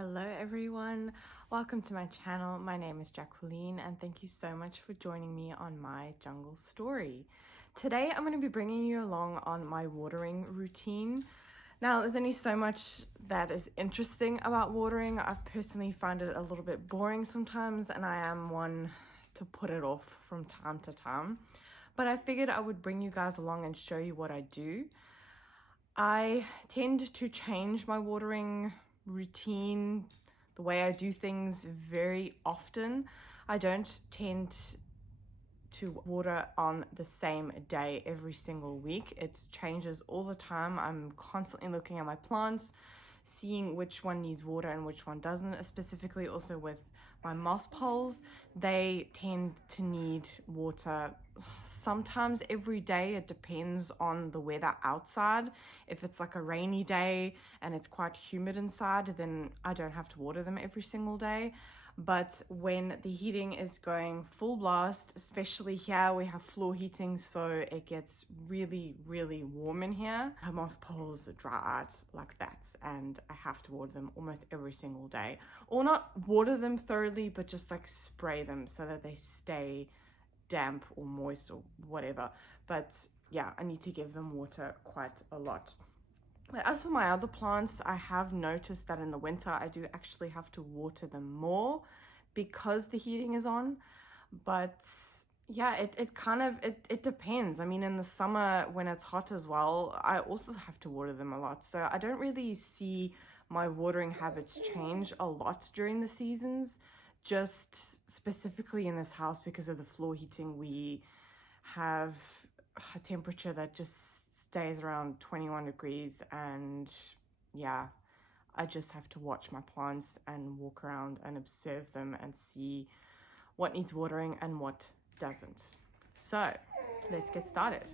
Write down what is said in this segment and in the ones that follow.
Hello everyone, welcome to my channel. My name is Jacqueline and thank you so much for joining me on my jungle story. Today I'm going to be bringing you along on my watering routine. Now there's only so much that is interesting about watering. I've personally found it a little bit boring sometimes and I am one to put it off from time to time. But I figured I would bring you guys along and show you what I do. I tend to change my watering routine, the way I do things very often. I don't tend to water on the same day every single week. It changes all the time. I'm constantly looking at my plants, seeing which one needs water and which one doesn't. Specifically also with my moss poles, they tend to need water sometimes every day. It depends on the weather outside. If it's like a rainy day and it's quite humid inside, then I don't have to water them every single day. But when the heating is going full blast, especially here, we have floor heating, so it gets really, really warm in here. My moss poles dry out like that, and I have to water them almost every single day. Or not water them thoroughly, but just like spray them so that they stay damp or moist or whatever. But yeah, I need to give them water quite a lot. But as for my other plants, I have noticed that in the winter I do actually have to water them more because the heating is on. But yeah, it depends. I mean, in the summer when it's hot as well, I also have to water them a lot. So I don't really see my watering habits change a lot during the seasons. Just specifically in this house, because of the floor heating, we have a temperature that just stays around 21 degrees, and yeah, I just have to watch my plants and walk around and observe them and see what needs watering and what doesn't. So let's get started.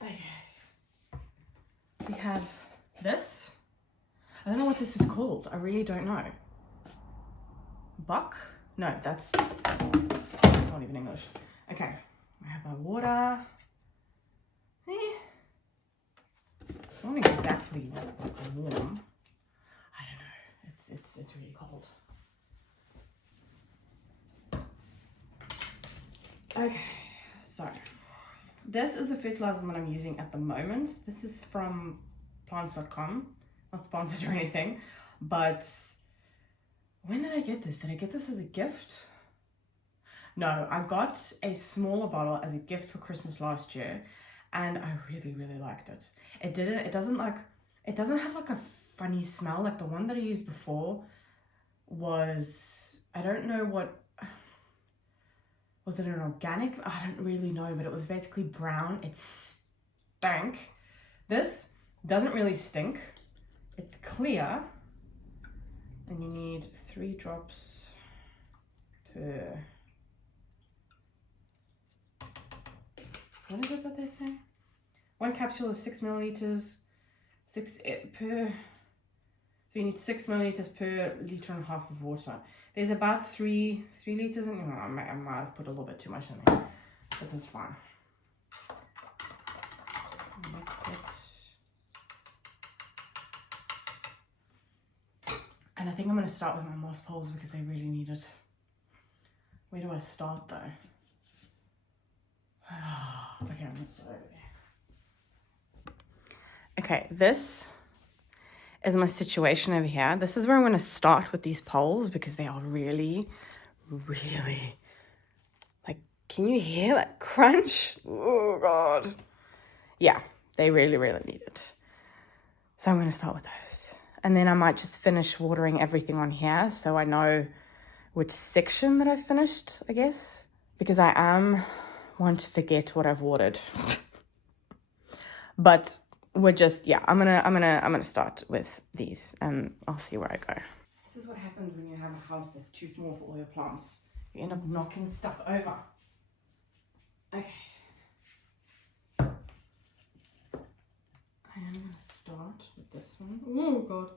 Okay, we have this. I don't know what this is called. I really don't know. Buck? No, that's not even English. Okay, I have my water. Not exactly like warm. I don't know. It's really cold. Okay, so this is the fertilizer that I'm using at the moment. This is from plants.com. Not sponsored or anything, but when did I get this? Did I get this as a gift? No, I got a smaller bottle as a gift for Christmas last year, and I really, really liked it. It doesn't have like a funny smell. Like the one that I used before was, I don't know what, was it an organic? I don't really know, but it was basically brown. It stank. This doesn't really stink. It's clear, and you need 3 drops per, what is it that they say? 1 capsule is 6 milliliters, so you need 6 milliliters per liter and a half of water. There's about 3 liters in, I might have put a little bit too much in there, but that's fine. Mix it. And I think I'm going to start with my moss poles because they really need it. Where do I start though? Okay, I'm going to start over there. Okay, this is my situation over here. This is where I'm going to start with these poles because they are really, really, like, can you hear that crunch? Oh God. Yeah, they really, really need it. So I'm going to start with those. And then I might just finish watering everything on here so I know which section that I finished, I guess, because I am one to forget what I've watered. But we're just, yeah, I'm gonna start with these and I'll see where I go. This is what happens when you have a house that's too small for all your plants. You end up knocking stuff over. Okay. I am gonna start with this one. Oh God.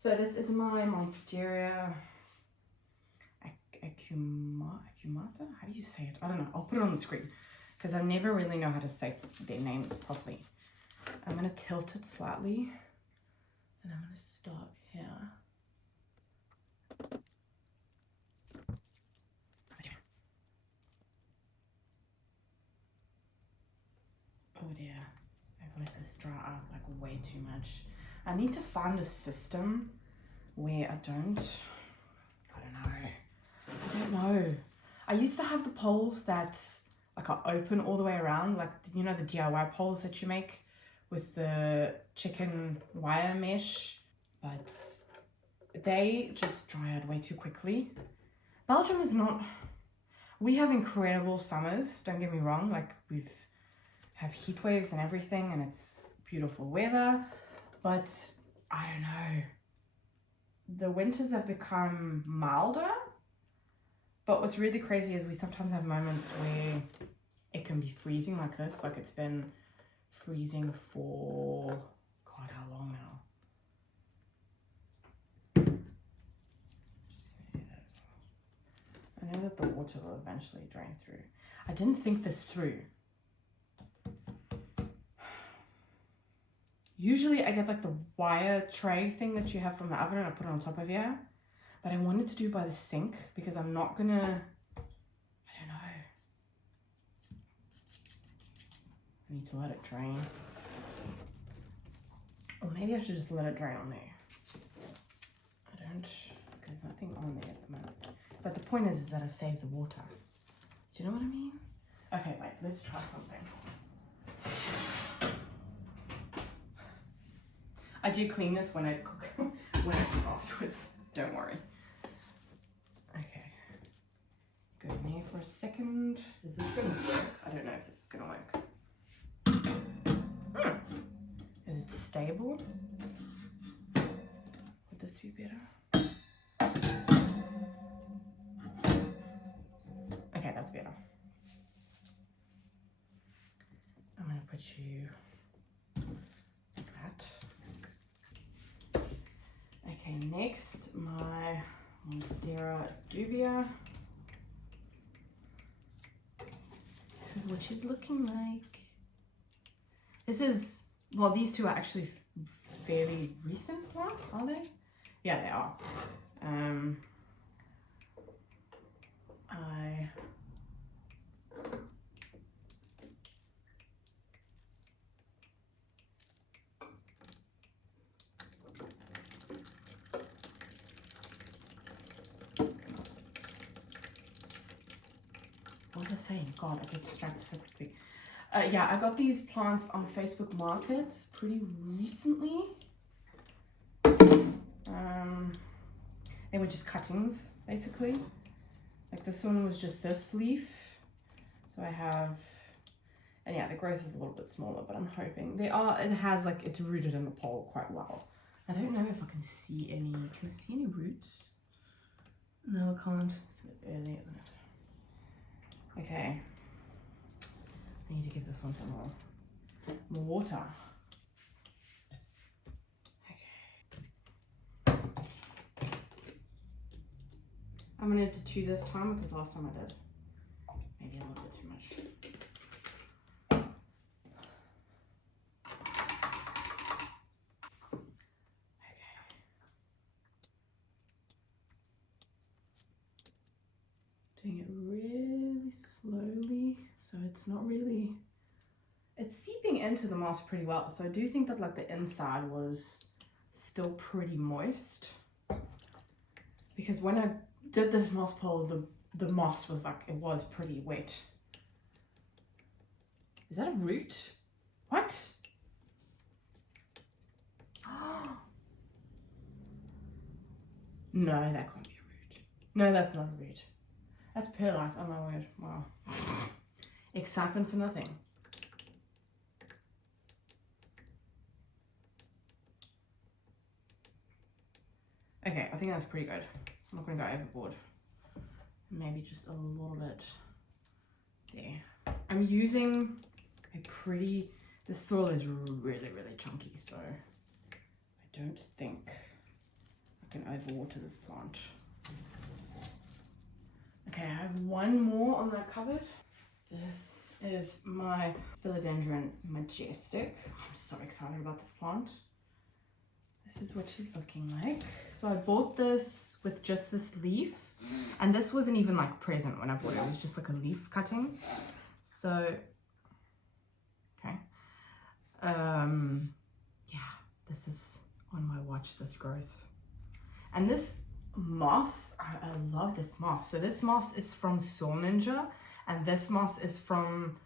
So this is my Monstera ecumata? How do you say it? I don't know. I'll put it on the screen because I never really know how to say their names properly. I'm going to tilt it slightly and I'm going to start here. Oh dear, I've let this dry out like way too much. I need to find a system where I don't know. I used to have the poles that like are open all the way around, like, you know, the DIY poles that you make with the chicken wire mesh, but they just dry out way too quickly. Belgium is not, we have incredible summers, don't get me wrong, like we've have heat waves and everything and it's beautiful weather, but I don't know, the winters have become milder. But what's really crazy is we sometimes have moments where it can be freezing like this, like it's been freezing for God, how long now? Just gonna do that as well. I know that the water will eventually drain through. I didn't think this through. Usually I get like the wire tray thing that you have from the oven and I put it on top of here. But I wanted to do by the sink because I'm not gonna, I don't know. I need to let it drain. Or maybe I should just let it drain on there. I don't, there's nothing on there at the moment. But the point is that I save the water. Do you know what I mean? Okay, wait, let's try something. I do clean this when I cook, afterwards, don't worry. Okay, go in there for a second. Is this gonna work? I don't know if this is gonna work. Is it stable? Would this be better? Okay, that's better. I'm gonna put you like that. Okay, next, my Monstera dubia. This is what she's looking like. This is, well, these two are actually fairly recent plants, are they? Yeah, they are. What was I saying? God, I get distracted so quickly. Yeah, I got these plants on Facebook Markets pretty recently. They were just cuttings, basically. Like this one was just this leaf. So I have, and yeah, the growth is a little bit smaller, but I'm hoping it has like, it's rooted in the pole quite well. I don't know if I can see any, can I see any roots? No, I can't. It's a bit early, isn't it? Okay. I need to give this one some more water. Okay. I'm gonna chew this time because last time I did maybe a little bit too much. Okay. Doing it really slowly, so it's not really, it's seeping into the moss pretty well. So I do think that like the inside was still pretty moist, because when I did this moss pole, the moss was like, it was pretty wet. Is that a root? What? No, that can't be a root. No, that's not a root. That's perlite, oh my word, wow. Excitement for nothing. Okay, I think that's pretty good. I'm not gonna go overboard. Maybe just a little bit there. I'm using a pretty, the soil is really, really chunky, so I don't think I can overwater this plant. one more on that cupboard. This is my philodendron majestic. I'm so excited about this plant. This is what she's looking like. So I bought this with just this leaf, and this wasn't even like present when I bought it. It was just like a leaf cutting. So, okay. Yeah, this is on my watch, this growth. And this moss, I love this moss. So this moss is from Soul Ninja, and this moss is from,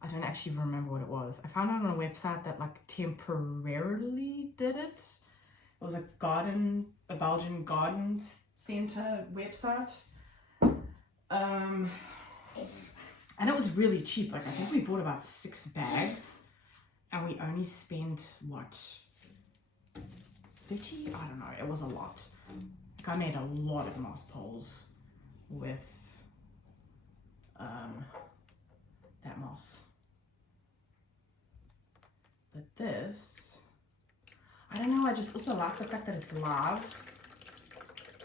I don't actually remember what it was. I found it on a website that like temporarily did it. It was a Belgian garden center website. And it was really cheap. Like I think we bought about 6 bags, and we only spent what, 30? I don't know, it was a lot. Like I made a lot of moss poles with that moss. But this, I don't know, I just also like the fact that it's live,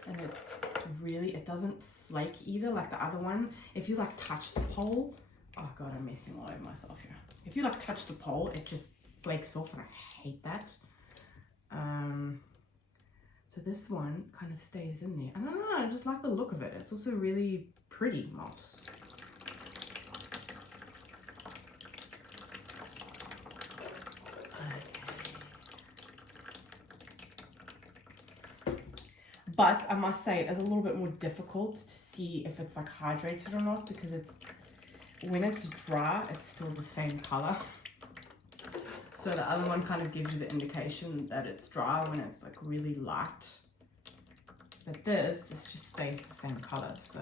and it's really, it doesn't flake either like the other one. If you like touch the pole, oh god, I'm messing all over myself here. If you like touch the pole, it just flakes off, and I hate that. So this one kind of stays in there. I don't know, I just like the look of it. It's also really pretty moss. But I must say, it's a little bit more difficult to see if it's like hydrated or not, because it's, when it's dry, it's still the same color. So the other one kind of gives you the indication that it's dry when it's like really light. But this just stays the same color, so.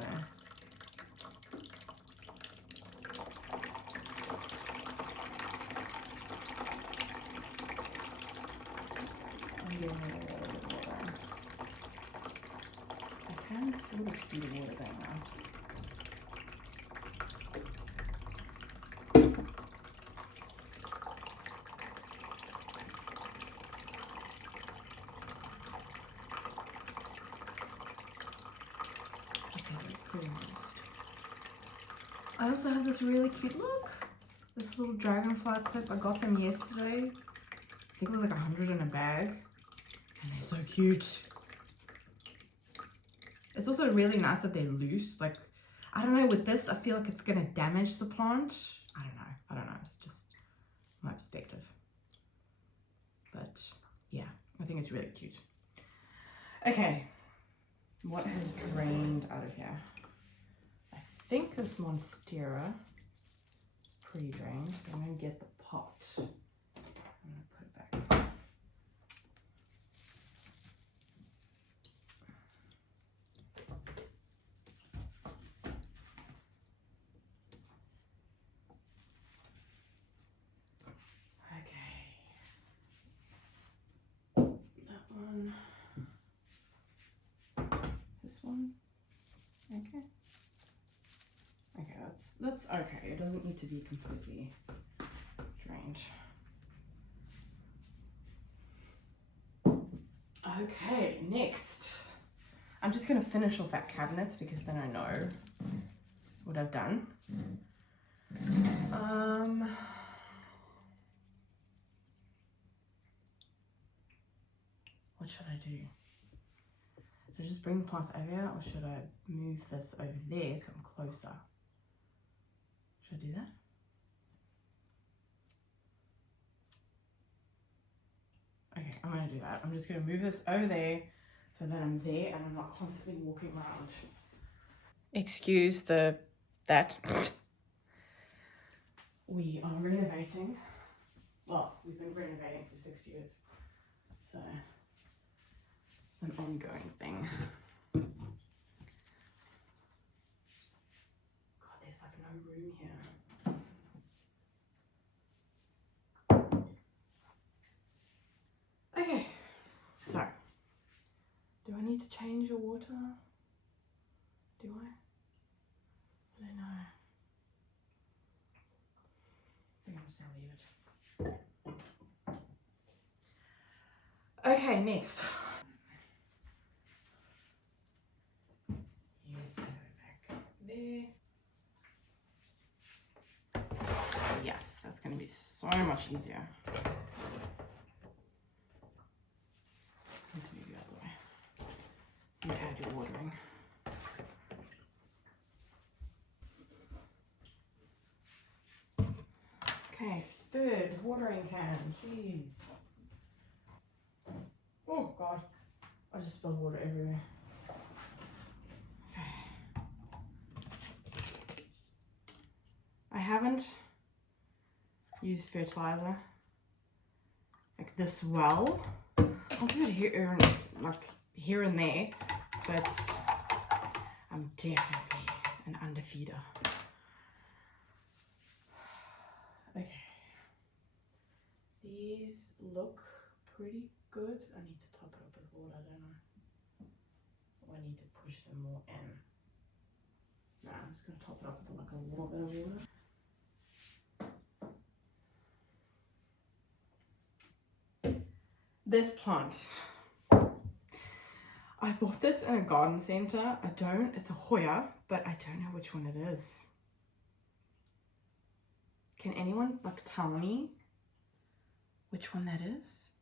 I can sort of see the water going now. I also have this really cute look. This little dragonfly clip. I got them yesterday. I think it was like 100 in a bag. And they're so cute. It's also really nice that they're loose. Like, I don't know, with this, I feel like it's gonna damage the plant. I don't know. It's just my perspective. But yeah, I think it's really cute. Okay, what has drained out of here? I think this monstera is pretty drained. So I'm gonna get the pot. I'm gonna put it back. This one, okay, that's okay. It doesn't need to be completely drained. Okay, next, I'm just gonna finish off that cabinet because then I know what I've done. What should I do? Should I just bring the plants over here, or should I move this over there so I'm closer? Should I do that? Okay, I'm gonna do that. I'm just gonna move this over there so that I'm there and I'm not constantly walking around. Excuse that. We are renovating. Well, we've been renovating for 6 years. So it's an ongoing thing. God, there's like no room here. Okay, so do I need to change your water? Do I? I don't know. I think I'm just gonna leave it. Okay, next. You can go back there. Yes, that's going to be so much easier. Need to move the other way. You've had your watering. Okay, third watering can. Jeez. Oh God, I just spilled water everywhere. Okay. I haven't used fertilizer like this well. I'll do it here, like here and there, but I'm definitely an underfeeder. Okay, these look pretty good. I need to top it up with water, don't I? Or I need to push them more in. No, I'm just gonna top it up with like a little bit of water. This plant, I bought this in a garden center. It's a Hoya, but I don't know which one it is. Can anyone like tell me which one that is?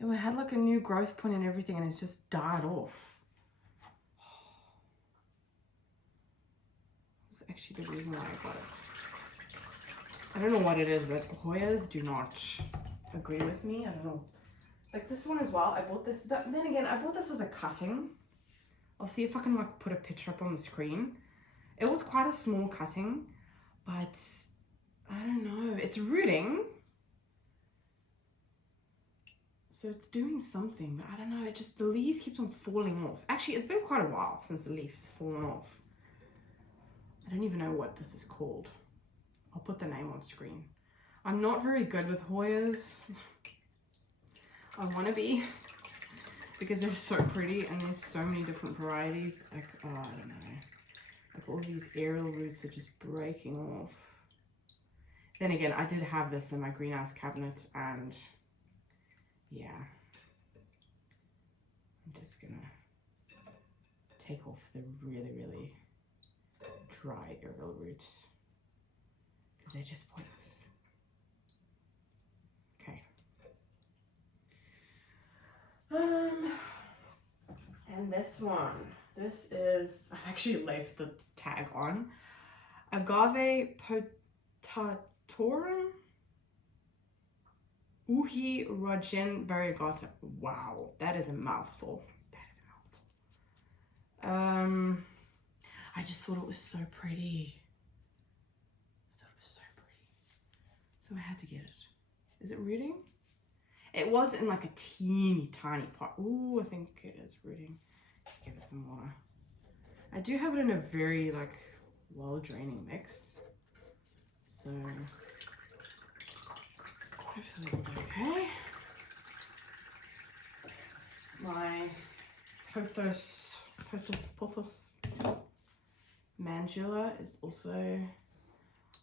It had like a new growth point and everything, and it's just died off. That's actually the reason why I got it. I don't know what it is, but Hoyas do not agree with me. I don't know. Like this one as well. I bought this. Then again, I bought this as a cutting. I'll see if I can like put a picture up on the screen. It was quite a small cutting, but I don't know. It's rooting. So it's doing something, but I don't know. It just, the leaves keeps on falling off. Actually, it's been quite a while since the leaf has fallen off. I don't even know what this is called. I'll put the name on screen. I'm not very good with Hoyas. I want to be, because they're so pretty and there's so many different varieties. Like, oh, I don't know. Like all these aerial roots are just breaking off. Then again, I did have this in my greenhouse cabinet, and yeah. I'm just gonna take off the really, really dry aerial roots, because they're just pointless. Okay. And this one, this is, I've actually left the tag on. Agave potatorum uhi rogen variegata. Wow, that is a mouthful. That is a mouthful. I just thought it was so pretty. I thought it was so pretty. So I had to get it. Is it rooting? It was in like a teeny tiny pot. Ooh, I think it is rooting. Give it some water. I do have it in a very like well draining mix. So hopefully it'll be okay. My pothos mandula is also,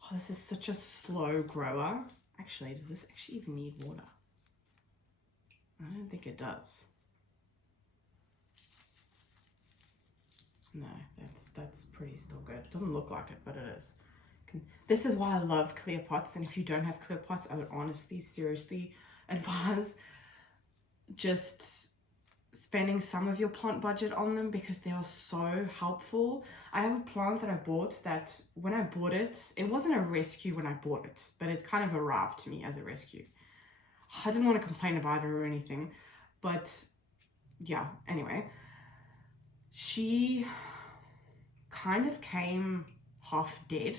oh, this is such a slow grower. Actually, does this actually even need water? I don't think it does. No, that's pretty still good. It doesn't look like it, but it is. This is why I love clear pots, and if you don't have clear pots, I would honestly, seriously advise just spending some of your plant budget on them, because they are so helpful. I have a plant that I bought that when I bought it, it wasn't a rescue when I bought it, but it kind of arrived to me as a rescue. I didn't want to complain about her or anything, but yeah, anyway, she kind of came half dead.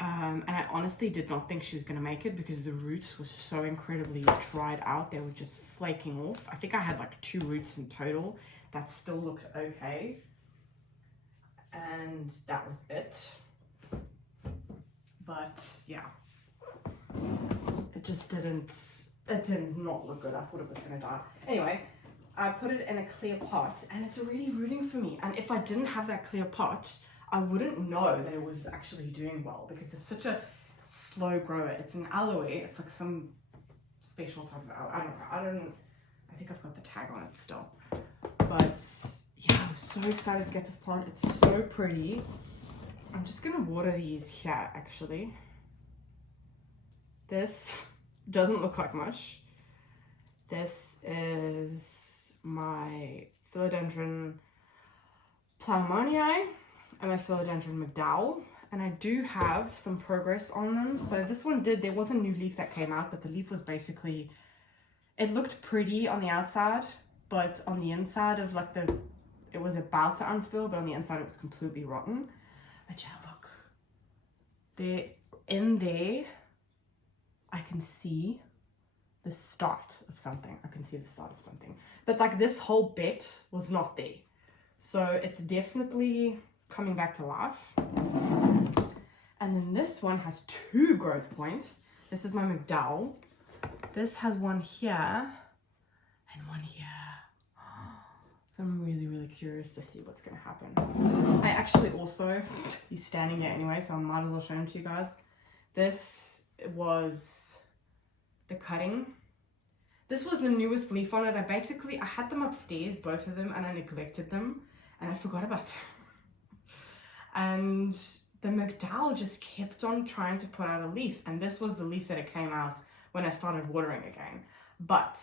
And I honestly did not think she was going to make it, because the roots were so incredibly dried out. They were just flaking off. I think I had like 2 roots in total that still looked okay. And that was it. But yeah, it just it did not look good. I thought it was going to die. Anyway, I put it in a clear pot, and it's already rooting for me. And if I didn't have that clear pot, I wouldn't know that it was actually doing well, because it's such a slow grower. It's an aloe. It's like some special type of aloe. I don't know. I think I've got the tag on it still. But yeah, I was so excited to get this plant. It's so pretty. I'm just gonna water these here actually. This doesn't look like much. This is my philodendron Plaumonii and my philodendron McDowell, and I do have some progress on them. So this one there was a new leaf that came out, but the leaf was basically, it looked pretty on the outside, but on the inside of like it was about to unfurl, but on the inside it was completely rotten. But yeah, look, in there I can see the start of something. But like this whole bit was not there. So it's definitely coming back to life. And then this one has 2 growth points. This is my McDowell. This has one here and one here. So I'm really, really curious to see what's gonna happen. I actually also, he's standing here anyway, so I might as well show him to you guys. This was the cutting. This was the newest leaf on it. I had them upstairs, both of them, and I neglected them and I forgot about them. And the McDowell just kept on trying to put out a leaf, and this was the leaf that it came out when I started watering again. But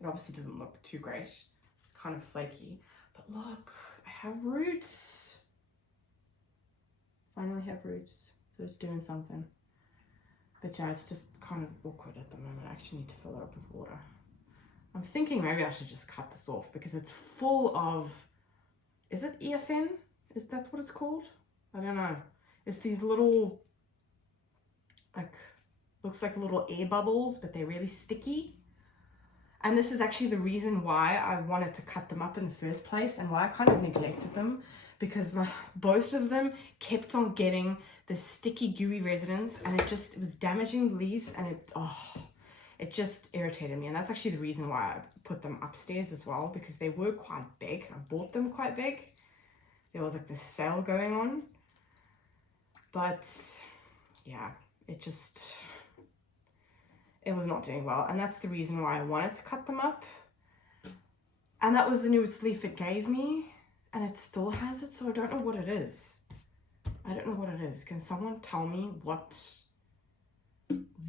it obviously doesn't look too great. It's kind of flaky. But look, I have roots. Finally have roots, so it's doing something. But yeah, it's just kind of awkward at the moment. I actually need to fill it up with water. I'm thinking maybe I should just cut this off because it's full of, is it eveything? Is that what it's called? I don't know. It's these little, like, looks like little air bubbles, but they're really sticky. And this is actually the reason why I wanted to cut them up in the first place and why I kind of neglected them, because both of them kept on getting this sticky gooey residence, and it was damaging the leaves, and it just irritated me. And that's actually the reason why I put them upstairs as well, because they were quite big. I bought them quite big. There was like this sale going on, but yeah, it was not doing well. And that's the reason why I wanted to cut them up. And that was the newest leaf it gave me, and it still has it. So I don't know what it is. Can someone tell me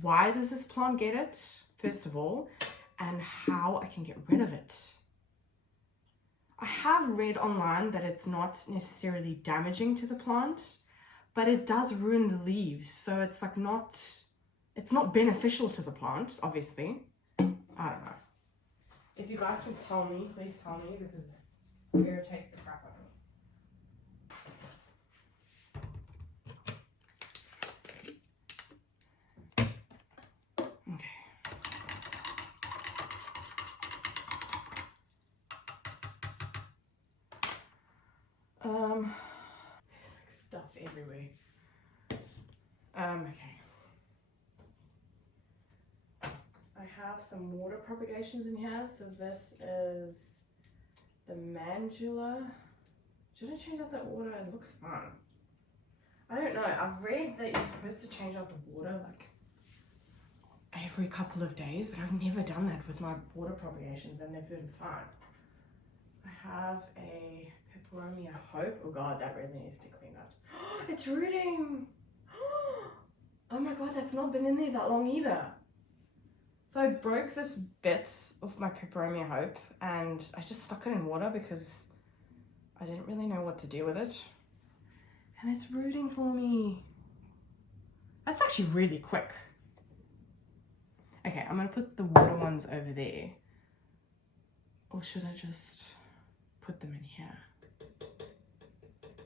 why does this plant get it, first of all, and how I can get rid of it? I have read online that it's not necessarily damaging to the plant, but it does ruin the leaves. So it's like it's not beneficial to the plant, obviously. I don't know. If you guys can tell me, please tell me, because it irritates the crap out of me. There's like stuff everywhere. Okay. I have some water propagations in here. So this is the mandula. Should I change out that water? It looks fun. I don't know. I've read that you're supposed to change out the water like every couple of days, but I've never done that with my water propagations, and they've been fine. I have a Peperomia Hope. Oh god, that really needs to clean up. It's rooting! Oh my god, that's not been in there that long either. So I broke this bit of my Peperomia Hope and I just stuck it in water because I didn't really know what to do with it. And it's rooting for me. That's actually really quick. Okay, I'm gonna put the water ones over there. Or should I just put them in here?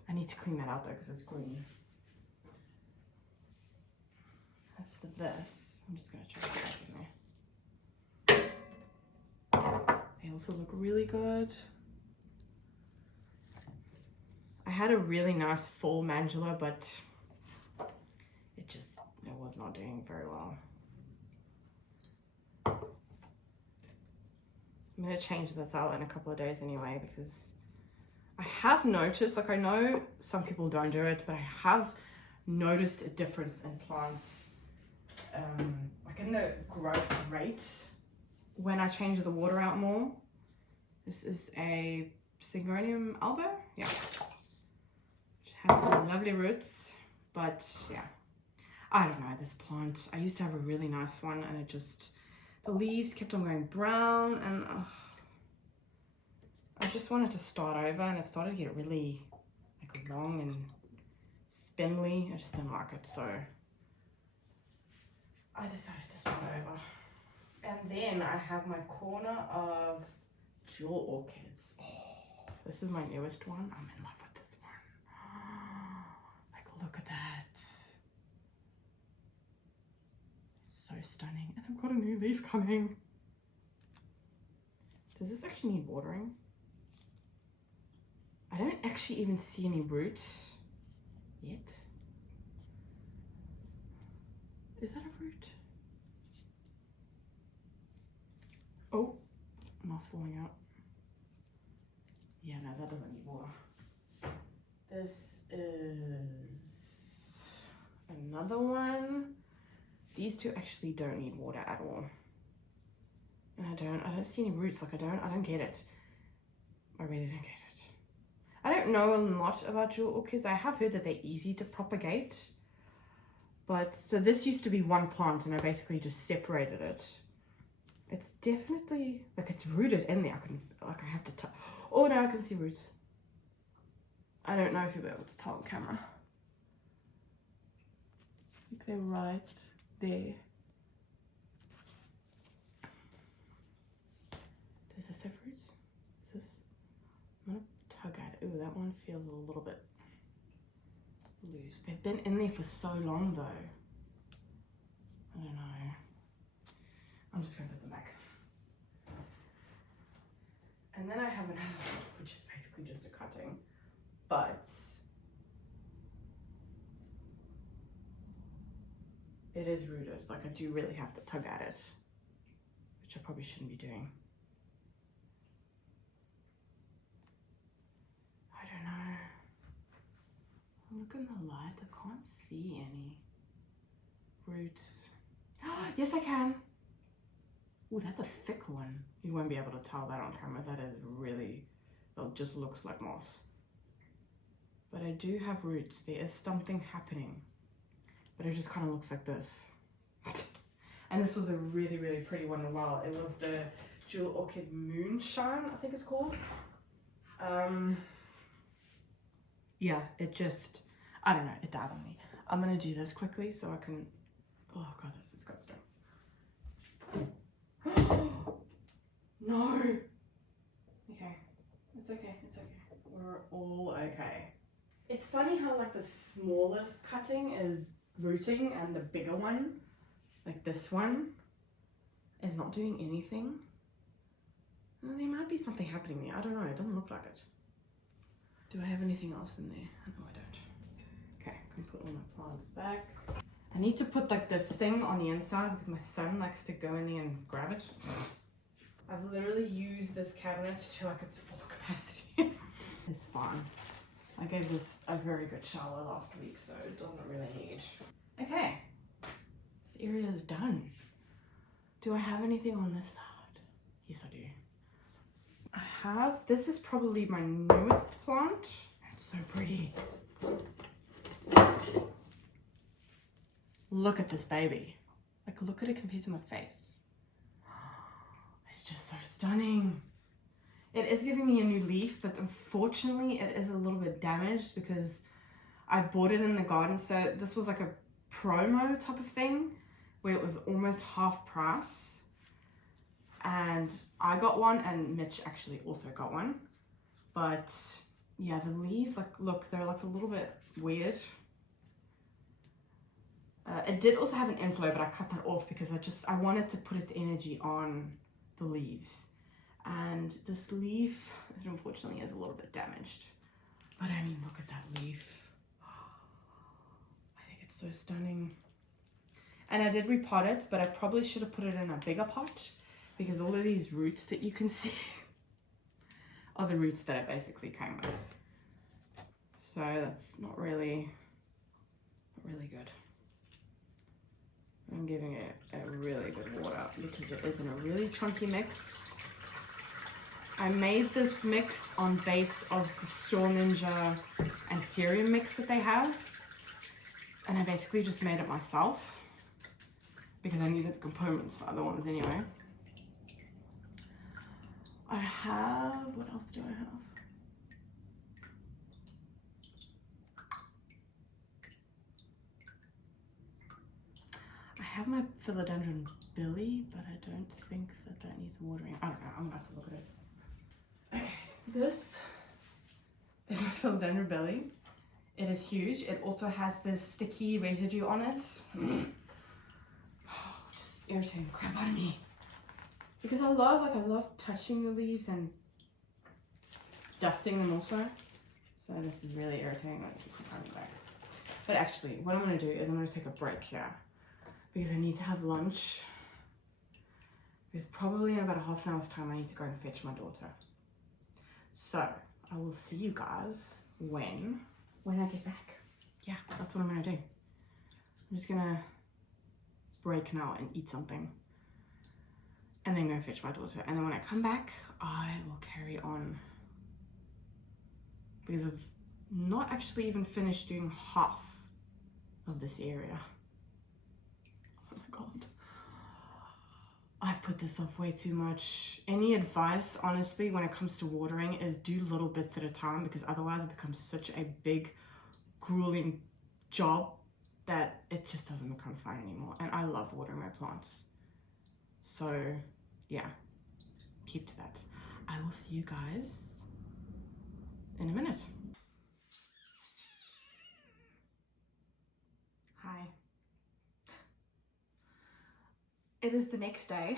I need to clean that out though because it's green. As for this, I'm just gonna chuck it back in there. They also look really good. I had a really nice full mandula, but it was not doing very well. I'm gonna change this out in a couple of days anyway, because I have noticed, like I know some people don't do it, but I have noticed a difference in plants, like in the growth rate when I change the water out more. This is a Syngonium alba, yeah. It has some lovely roots, but yeah. I don't know, this plant, I used to have a really nice one and it just, the leaves kept on going brown and I just wanted to start over and it started to get really like long and spindly. I just didn't like it, so I decided to start over. And then I have my corner of jewel orchids. Oh, this is my newest one. I'm in love with this one. Like, look at that. It's so stunning. And I've got a new leaf coming. Does this actually need watering? I don't actually even see any roots yet. Is that a root? Oh, moss falling out. Yeah, no, that doesn't need water. This is another one. These two actually don't need water at all. And I don't see any roots. Like, I don't get it. I really don't get it. I don't know a lot about jewel orchids. I have heard that they're easy to propagate. But, so this used to be one plant and I basically just separated it. It's definitely, like, it's rooted in there. I have to touch. Oh no, I can see roots. I don't know if you'll be able to tell on camera. I think they're right there. Does this have roots? Is this, I'm gonna tug at it. Ooh, that one feels a little bit loose. They've been in there for so long though. I don't know. I'm just gonna put them back. And then I have another one, which is basically just a cutting, but it is rooted. Like, I do really have to tug at it, which I probably shouldn't be doing. I don't know. Look in the light, I can't see any roots. Yes, I can. Oh, that's a thick one. You won't be able to tell that on camera. That is really, it just looks like moss. But I do have roots. There is something happening. But it just kind of looks like this. And this was a really, really pretty one as well. It was the Jewel Orchid Moonshine, I think it's called. Yeah, it just, I don't know, it died on me. I'm gonna do this quickly so I can, oh God, that's disgusting. No. Okay, it's okay, it's okay. We're all okay. It's funny how like the smallest cutting is rooting and the bigger one, like this one, is not doing anything. Well, there might be something happening there. I don't know, it doesn't look like it. Do I have anything else in there? No, I don't. Okay, I can put all my plants back. I need to put like this thing on the inside because my son likes to go in there and grab it. I've literally used this cabinet to like its full capacity. It's fine. I gave this a very good shower last week, so it doesn't really need. Okay, this area is done. Do I have anything on this side? Yes, I do. I have, this is probably my newest plant. It's so pretty. Look at this baby. Like, look at it compared to my face. It's just so stunning. It is giving me a new leaf, but unfortunately it is a little bit damaged because I bought it in the garden. So this was like a promo type of thing where it was almost half price. And I got one and Mitch actually also got one. But yeah, the leaves, like, look, they're like a little bit weird. It did also have an inflow, but I cut that off because I wanted to put its energy on the leaves. And this leaf, it unfortunately is a little bit damaged. But I mean, look at that leaf. I think it's so stunning. And I did repot it, but I probably should have put it in a bigger pot because all of these roots that you can see are the roots that it basically came with. So that's not really good. I'm giving it a really good water because it is in a really chunky mix. I made this mix on base of the Store Ninja Anthurium mix that they have. And I basically just made it myself because I needed the components for other ones anyway. I have, what else do I have? I have my philodendron billy, but I don't think that that needs watering. I don't know, I'm gonna have to look at it. Okay, this is my philodendron billy. It is huge. It also has this sticky residue on it. Just irritating the crap out of me. Because I love touching the leaves and dusting them also. So this is really irritating when it keeps on coming back. But actually, what I'm gonna do is I'm gonna take a break here because I need to have lunch. Because probably in about a half an hour's time, I need to go and fetch my daughter. So I will see you guys when I get back. Yeah, that's what I'm gonna do. I'm just gonna break now and eat something and then go fetch my daughter. And then when I come back, I will carry on because I've not actually even finished doing half of this area. Oh my God. I've put this off way too much. Any advice, honestly, when it comes to watering is do little bits at a time because otherwise it becomes such a big, grueling job that it just doesn't become fun anymore. And I love watering my plants. So yeah, keep to that. I will see you guys in a minute. Hi. It is the next day.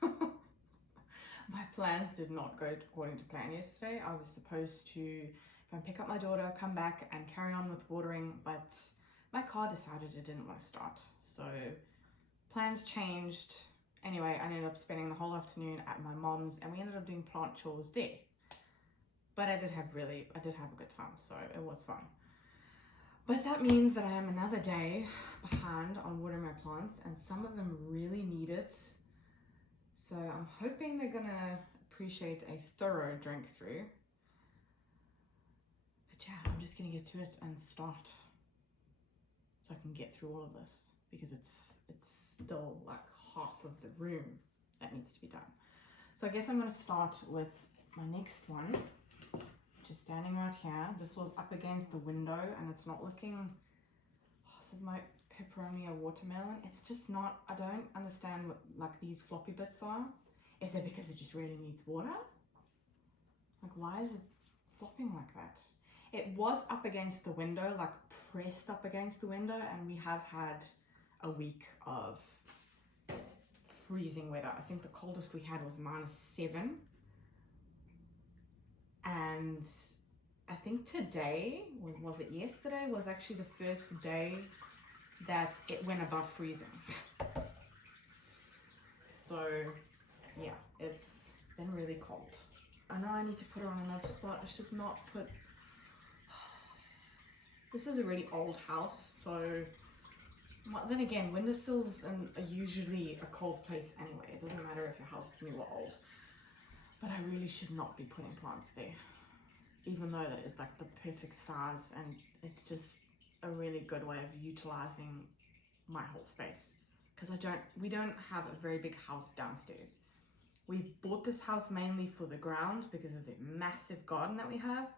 My plans did not go according to plan yesterday. I was supposed to go and pick up my daughter, come back and carry on with watering, but my car decided it didn't want to start. So plans changed. Anyway, I ended up spending the whole afternoon at my mom's and we ended up doing plant chores there. But I did have a good time, so it was fun. But that means that I am another day behind on watering my plants and some of them really need it. So I'm hoping they're gonna appreciate a thorough drink through. But yeah, I'm just gonna get to it and start so I can get through all of this because it's still like half of the room that needs to be done. So I guess I'm gonna start with my next one, which is standing right here. This was up against the window and it's not looking, oh, this is my pepperonia watermelon. It's just not, I don't understand what like these floppy bits are. Is it because it just really needs water? Like why is it flopping like that? It was up against the window, like pressed up against the window, and we have had a week of freezing weather. I think the coldest we had was -7. And I think today, was it yesterday, was actually the first day that it went above freezing. So yeah, it's been really cold. I know I need to put her on another spot. I should not put, this is a really old house, so well, then again, windowsills are usually a cold place anyway. It doesn't matter if your house is new or old. But I really should not be putting plants there, even though that is like the perfect size and it's just a really good way of utilizing my whole space. Because we don't have a very big house downstairs. We bought this house mainly for the ground because of the massive garden that we have,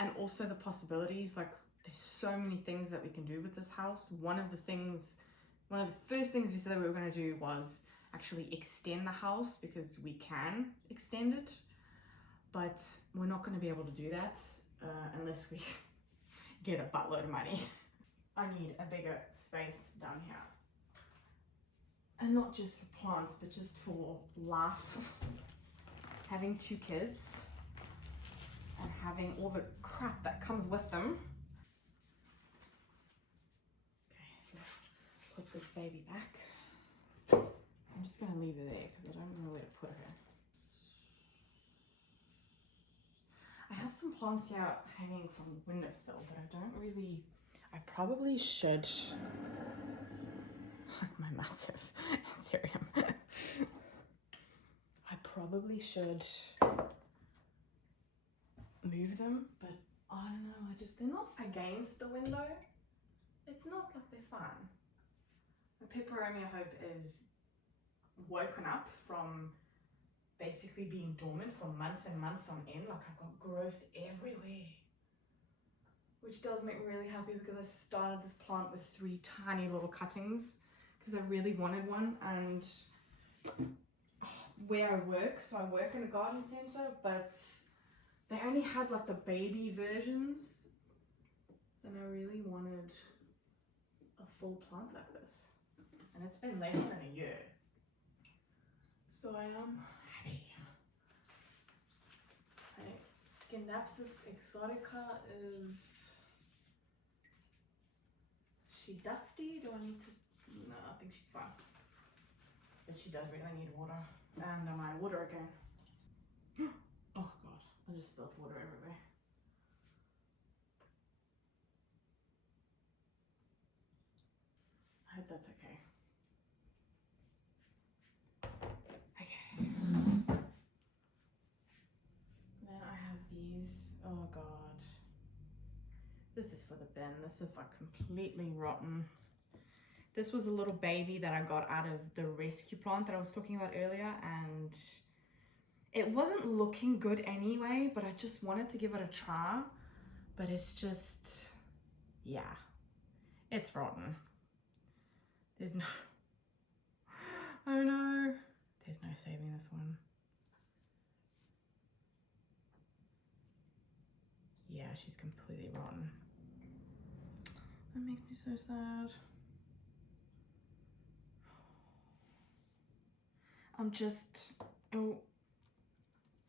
and also the possibilities, like there's so many things that we can do with this house. One of the first things we said that we were going to do was actually extend the house because we can extend it, but we're not going to be able to do that unless we get a buttload of money. I need a bigger space down here, and not just for plants but just for life. Having 2 kids and having all the crap that comes with them. Okay, let's put this baby back. I'm just going to leave her there because I don't know where to put her. I have some plants here hanging from the windowsill, but I probably should. My massive anthurium. I probably should move them, but I don't know, they're not against the window. It's not like they're fine. The peperomia, I hope, is woken up from basically being dormant for months and months on end. Like, I've got growth everywhere, which does make me really happy because I started this plant with 3 tiny little cuttings because I really wanted one. And where I work, so I work in a garden center, but they only had like the baby versions, and I really wanted a full plant like this, and it's been less than a year, so I am happy. Okay, Scindapsus exotica is she dusty? Do I need to? No, I think she's fine, but she does really need water, and I might water again. Oh god, I just spilled water everywhere. I hope that's okay. Okay. Then I have these, oh god. This is for the bin. This is like completely rotten. This was a little baby that I got out of the rescue plant that I was talking about earlier, and it wasn't looking good anyway, but I just wanted to give it a try. But it's just, yeah, it's rotten. There's no, oh no, there's no saving this one. Yeah, she's completely rotten. That makes me so sad. I'm just, oh,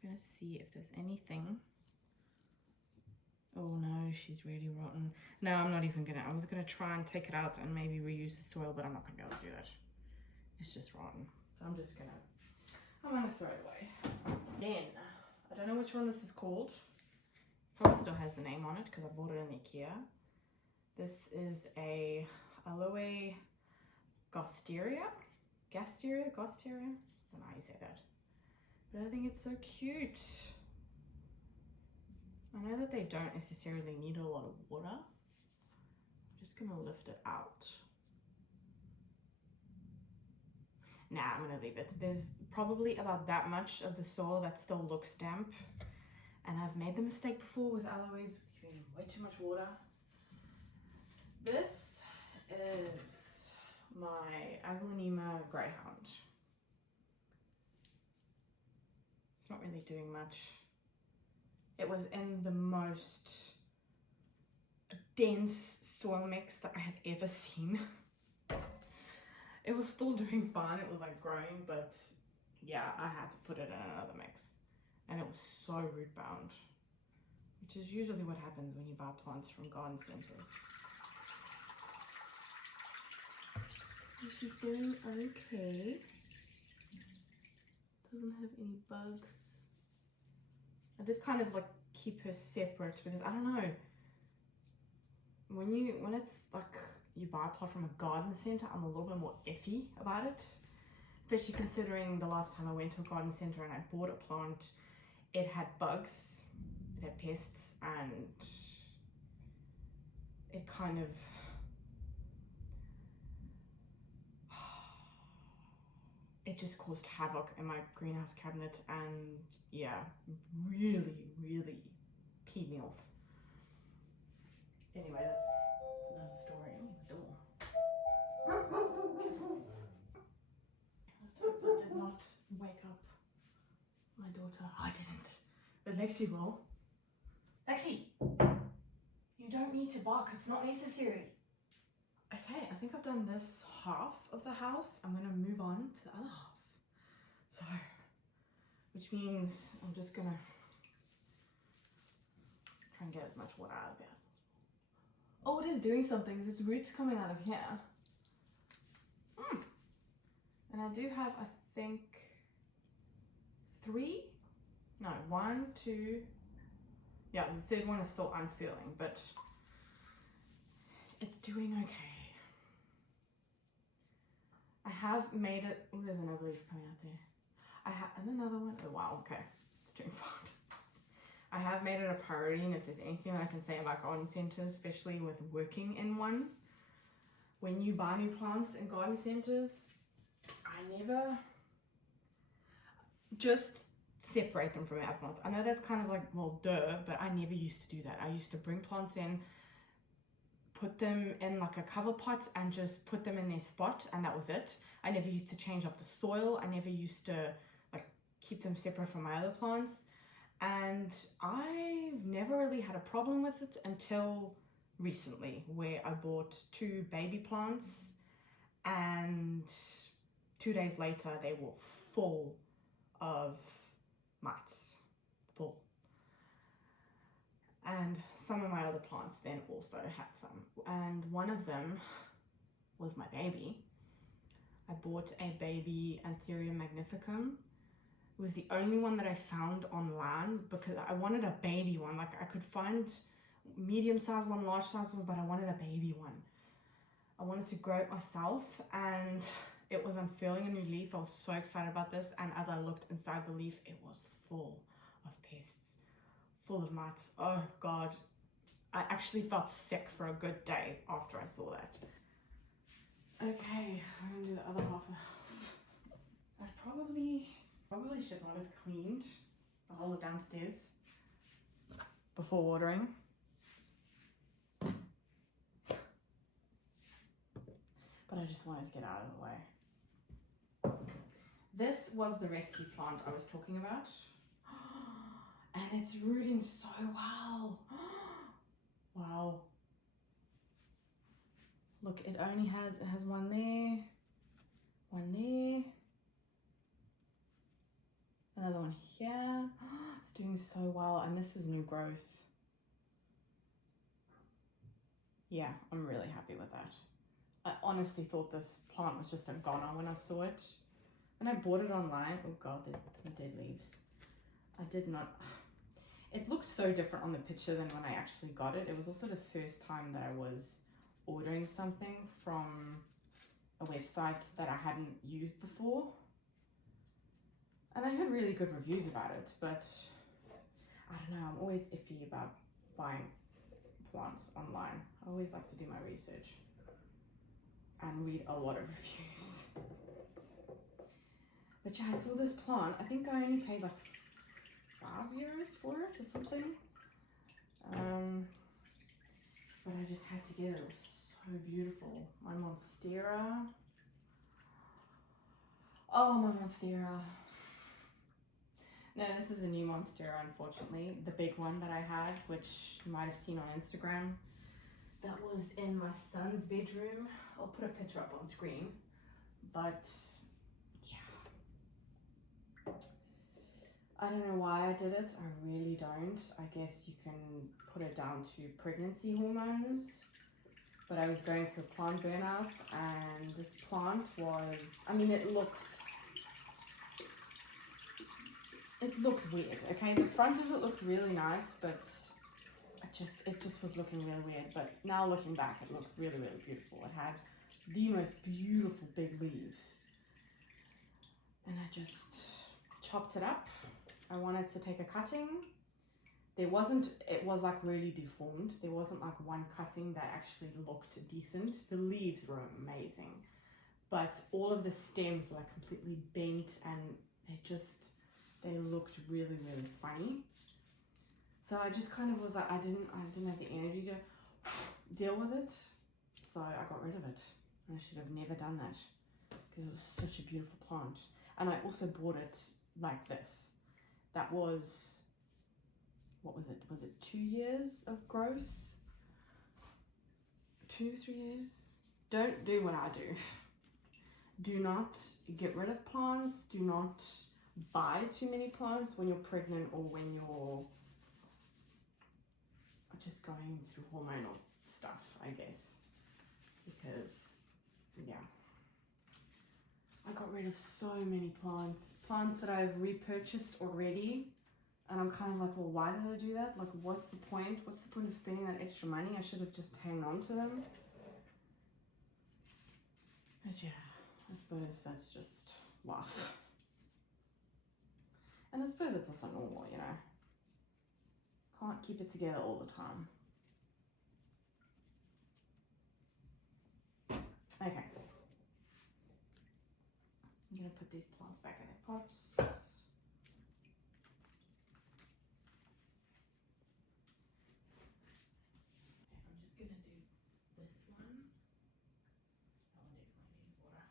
I'm gonna see if there's anything. Oh no, she's really rotten. No, I'm not even gonna, I was gonna try and take it out and maybe reuse the soil, but I'm not gonna be able to do that. It's just rotten. So I'm gonna throw it away. Then, I don't know which one this is called. Probably still has the name on it because I bought it in IKEA. This is a aloe gasteria. Gasteria? I don't know how you say that. But I think it's so cute. I know that they don't necessarily need a lot of water. I'm just gonna lift it out. Nah, I'm gonna leave it. There's probably about that much of the soil that still looks damp. And I've made the mistake before with aloes, with giving way too much water. This is my Aglaonema greyhound. It's not really doing much. It was in the most dense soil mix that I had ever seen. It was still doing fine, it was like growing, but yeah, I had to put it in another mix. And it was so root bound, which is usually what happens when you buy plants from garden centers. She's doing okay. Doesn't have any bugs. I did kind of like keep her separate because I don't know, when it's like you buy a plant from a garden center, I'm a little bit more iffy about it, especially considering the last time I went to a garden center and I bought a plant, it had bugs, it had pests, and it kind of it just caused havoc in my greenhouse cabinet, and yeah, really peed me off. Anyway, that's another story. Oh, the door. Let's hope that did not wake up my daughter. I didn't, but Lexi will. Lexi, you don't need to bark, it's not necessary. Okay, I think I've done this half of the house. I'm gonna move on to the other half. So, which means I'm just gonna try and get as much water out of it. Oh, it is doing something. There's roots coming out of here. And I do have, I think, 1, 2, yeah, the third one is still unfurling, but it's doing okay. I have made it, oh, there's another leaf coming out there. and another one. Oh wow, okay, it's doing fine. I have made it a priority, and if there's anything that I can say about garden centers, especially with working in one, when you buy new plants in garden centers, I never just separate them from other plants. I know that's kind of like, well, duh, but I never used to do that. I used to bring plants in, put them in like a cover pot and just put them in their spot, and that was it. I never used to change up the soil. I never used to like keep them separate from my other plants, and I've never really had a problem with it until recently, where I bought 2 baby plants and 2 days later they were full of mites, full. And some of my other plants then also had some, and one of them was my baby. I bought a baby Anthurium magnificum. It was the only one that I found online because I wanted a baby one. Like I could find medium-sized one, large-sized one, but I wanted a baby one. I wanted to grow it myself, and it was unfurling a new leaf. I was so excited about this, and as I looked inside the leaf, it was full of pests, full of mites. Oh God, I actually felt sick for a good day after I saw that. Okay, I'm gonna do the other half of the house. I probably should not have cleaned the whole of downstairs before watering. But I just wanted to get out of the way. This was the rescue plant I was talking about. And it's rooting so well. Wow. Look, it has one there, another one here. It's doing so well, and this is new growth. Yeah, I'm really happy with that. I honestly thought this plant was just a goner when I saw it. And I bought it online. Oh God, there's some dead leaves. I did not. It looked so different on the picture than when I actually got it. It was also the first time that I was ordering something from a website that I hadn't used before. And I heard really good reviews about it, but I don't know, I'm always iffy about buying plants online. I always like to do my research and read a lot of reviews. But yeah, I saw this plant. I think I only paid like €5 for it or something. But I just had to get it. It was so beautiful. My Monstera. Oh, my Monstera. No, this is a new Monstera, unfortunately. The big one that I had, which you might have seen on Instagram. That was in my son's bedroom. I'll put a picture up on screen. But yeah, I don't know why I did it. I really don't. I guess you can put it down to pregnancy hormones. But I was going through plant burnouts, and this plant was, I mean, it looked weird, okay? The front of it looked really nice, but it just was looking really weird. But now looking back, it looked really, really beautiful. It had the most beautiful big leaves. And I just chopped it up. I wanted to take a cutting. It was like really deformed. There wasn't like one cutting that actually looked decent. The leaves were amazing, but all of the stems were like completely bent, and they looked really, really funny. So I just kind of was like, I didn't have the energy to deal with it. So I got rid of it. And I should have never done that because it was such a beautiful plant. And I also bought it like this. That was, what was it? Was it 2 years of growth? 2, 3 years? Don't do what I do. Do not get rid of plants. Do not buy too many plants when you're pregnant or when you're just going through hormonal stuff, I guess. Because, yeah. I got rid of so many plants that I've repurchased already. And I'm kind of like, well, why did I do that? Like, what's the point? What's the point of spending that extra money? I should have just hang on to them. But yeah, I suppose that's just life. And I suppose it's also normal, you know. Can't keep it together all the time. Okay. I'm gonna put these plants back in their pots. Okay, I'm just gonna do this one. That one definitely needs water.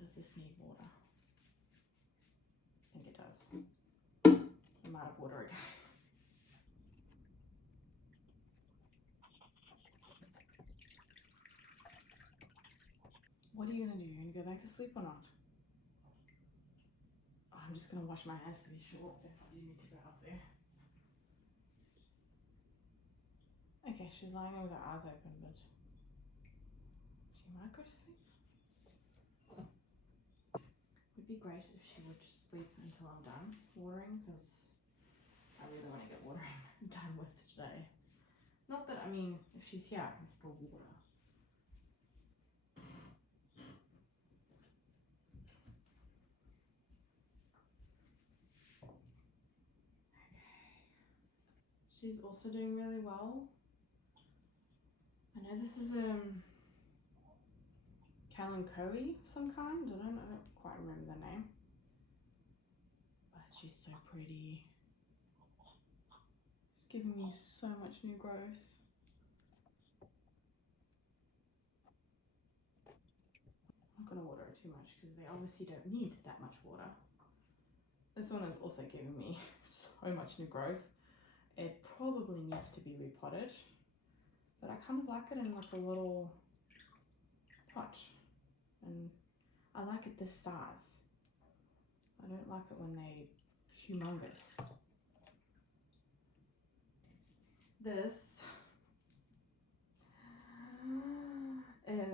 Does this need water? I think it does. I'm out of water again. What are you gonna do? You're gonna go back to sleep or not? Oh, I'm just gonna wash my hands to be sure if I do need to go up there. Okay, she's lying there with her eyes open, but she might go to sleep. Would be great if she would just sleep until I'm done watering, because I really want to get watering done with today. Not that, I mean, if she's here, I can still water. She's also doing really well. I know this is Kalanchoe of some kind. I don't quite remember the name. But she's so pretty. She's giving me so much new growth. I'm not gonna water it too much because they obviously don't need that much water. This one is also giving me so much new growth. It probably needs to be repotted, but I kind of like it in like a little pot, and I like it this size. I don't like it when they're humongous. This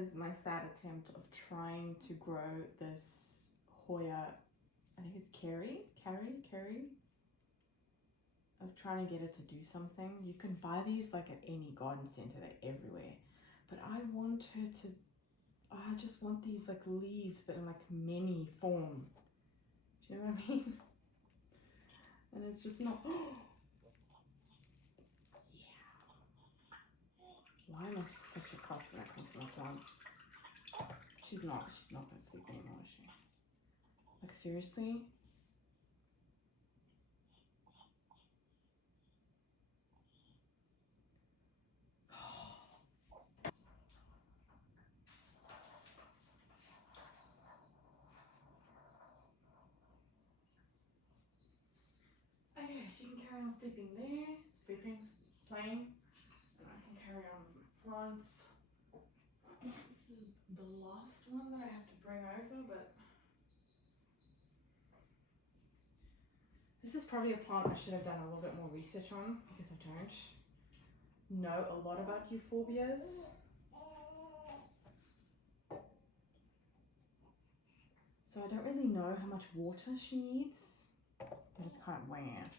is my sad attempt of trying to grow this Hoya, I think it's Carrie, of trying to get it to do something. You can buy these like at any garden center, they're everywhere. But I want her to, I just want these like leaves, but in like mini form. Do you know what I mean? And it's just not, yeah. Why am I such a klutz when it comes to my plants? She's not gonna sleep anymore, is she? Like seriously? Okay, she can carry on sleeping there, playing, and I can carry on with my plants. This is the last one that I have to bring over, but this is probably a plant I should have done a little bit more research on because I don't know a lot about euphorbias. So I don't really know how much water she needs. I just can't wing it.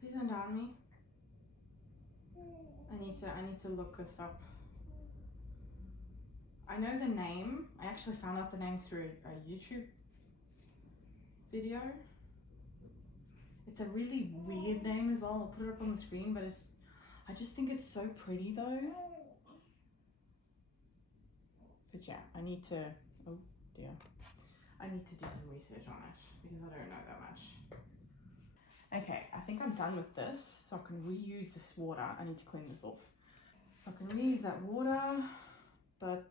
Please don't down me. I need to look this up. I know the name. I actually found out the name through a YouTube video. It's a really weird name as well. I'll put it up on the screen, but I just think it's so pretty though. But yeah, I need to, oh dear. I need to do some research on it because I don't know that much. Okay, I think I'm done with this, so I can reuse this water. I need to clean this off. So I can reuse that water, but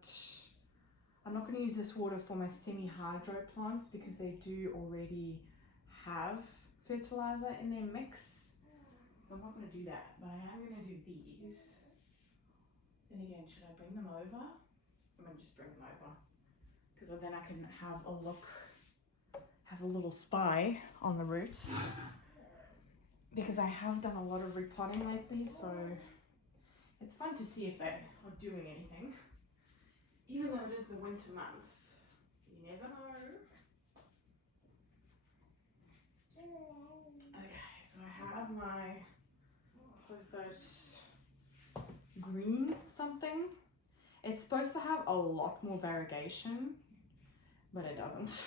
I'm not going to use this water for my semi-hydro plants because they do already have fertilizer in their mix. So I'm not going to do that, but I am going to do these. Then again, should I bring them over? I'm gonna just bring them over because then I can have a look, have a little spy on the roots, because I have done a lot of repotting lately, so it's fun to see if they are doing anything. Even though it is the winter months, you never know. Okay, so I have my pothos green something. It's supposed to have a lot more variegation, but it doesn't.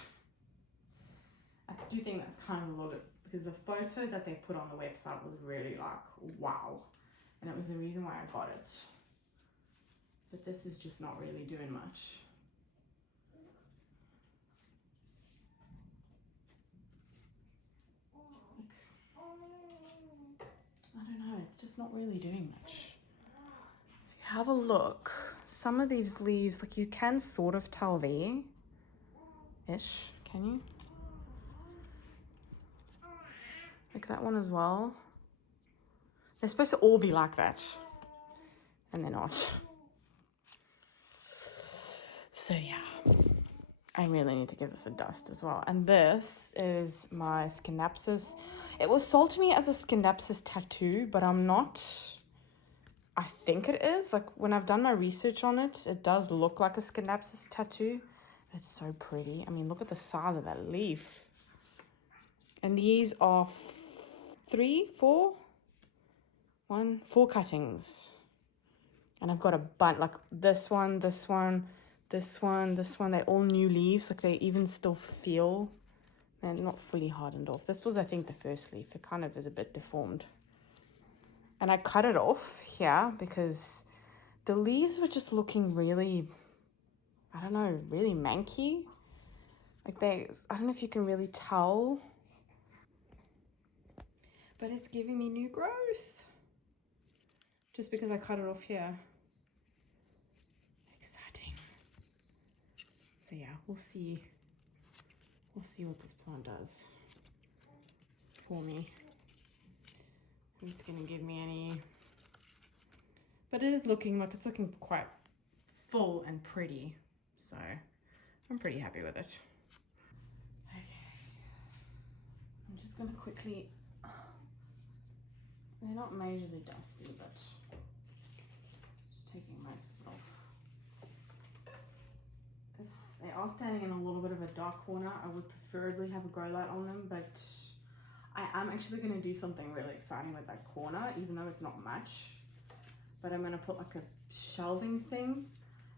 I do think that's kind of a little bit, because the photo that they put on the website was really like, wow. And it was the reason why I got it. But this is just not really doing much. I don't know, it's just not really doing much. If you have a look, some of these leaves, like you can sort of tell there-ish, can you? Like that one as well. They're supposed to all be like that, and they're not. So yeah, I really need to give this a dust as well. And this is my Scindapsus. It was sold to me as a Scindapsus tattoo, but I'm not, I think it is. Like when I've done my research on it, it does look like a Scindapsus tattoo. It's so pretty. I mean, look at the size of that leaf. And these are 4 cuttings. And I've got a bunch, like this one, this one, this one, this one. They're all new leaves. Like they even still feel, they're not fully hardened off. This was, I think, the first leaf. It kind of is a bit deformed. And I cut it off here because the leaves were just looking really, I don't know, really manky. Like I don't know if you can really tell, but it's giving me new growth just because I cut it off here. Exciting. So yeah, we'll see what this plant does for me. If it's gonna give me any, but it is looking like it's looking quite full and pretty, so I'm pretty happy with it. Okay, I'm just gonna quickly, they're not majorly dusty, but just taking most of it off. They are standing in a little bit of a dark corner. I would preferably have a grow light on them, but I am actually going to do something really exciting with that corner, even though it's not much. But I'm going to put like a shelving thing.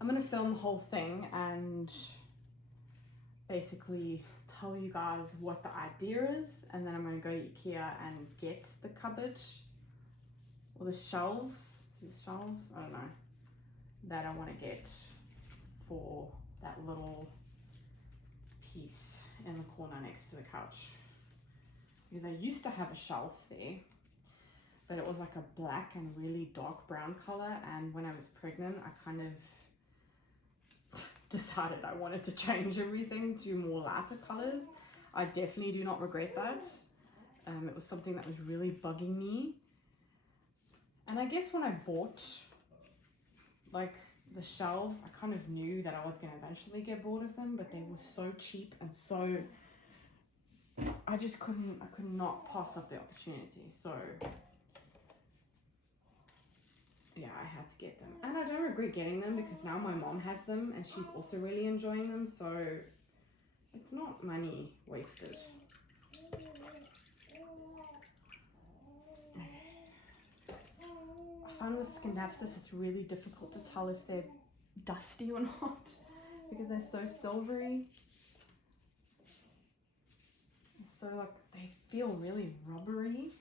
I'm going to film the whole thing and basically tell you guys what the idea is, and then I'm going to go to IKEA and get the cupboard or the shelves. These shelves, I don't know, that I want to get for that little piece in the corner next to the couch, because I used to have a shelf there, but it was like a black and really dark brown color, and when I was pregnant I kind of decided I wanted to change everything to more lighter colors. I definitely do not regret that. It was something that was really bugging me, and I guess when I bought like the shelves, I kind of knew that I was going to eventually get bored of them, but they were so cheap and so, I could not pass up the opportunity. So yeah, I had to get them, and I don't regret getting them because now my mom has them and she's also really enjoying them, so it's not money wasted. I find with Scindapsus it's really difficult to tell if they're dusty or not because they're so silvery. So like they feel really rubbery.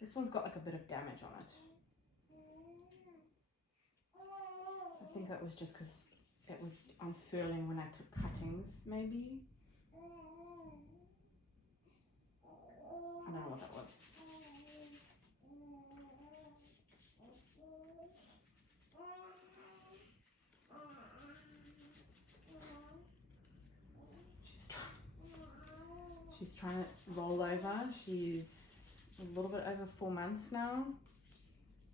This one's got like a bit of damage on it. I think that was just because it was unfurling when I took cuttings, maybe. I don't know what that was. She's trying to roll over. She's a little bit over 4 months now.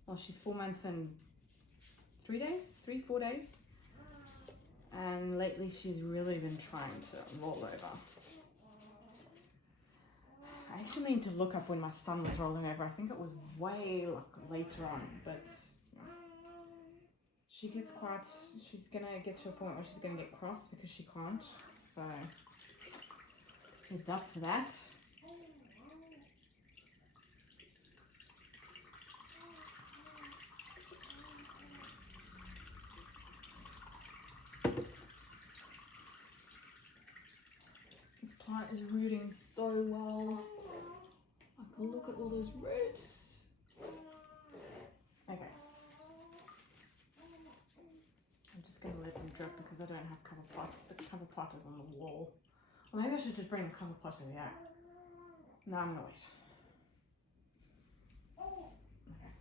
Well, she's 4 months and 3 days, 4 days. And lately she's really been trying to roll over. I actually need to look up when my son was rolling over. I think it was way later on, but she gets quite, she's gonna get to a point where she's gonna get cross because she can't. So heads up for that. This plant is rooting so well. I can look at all those roots. Okay. I'm just going to let them drip because I don't have cover pots. The cover pot is on the wall. Or maybe I should just bring the cover pot over here. No, I'm going to wait. Okay.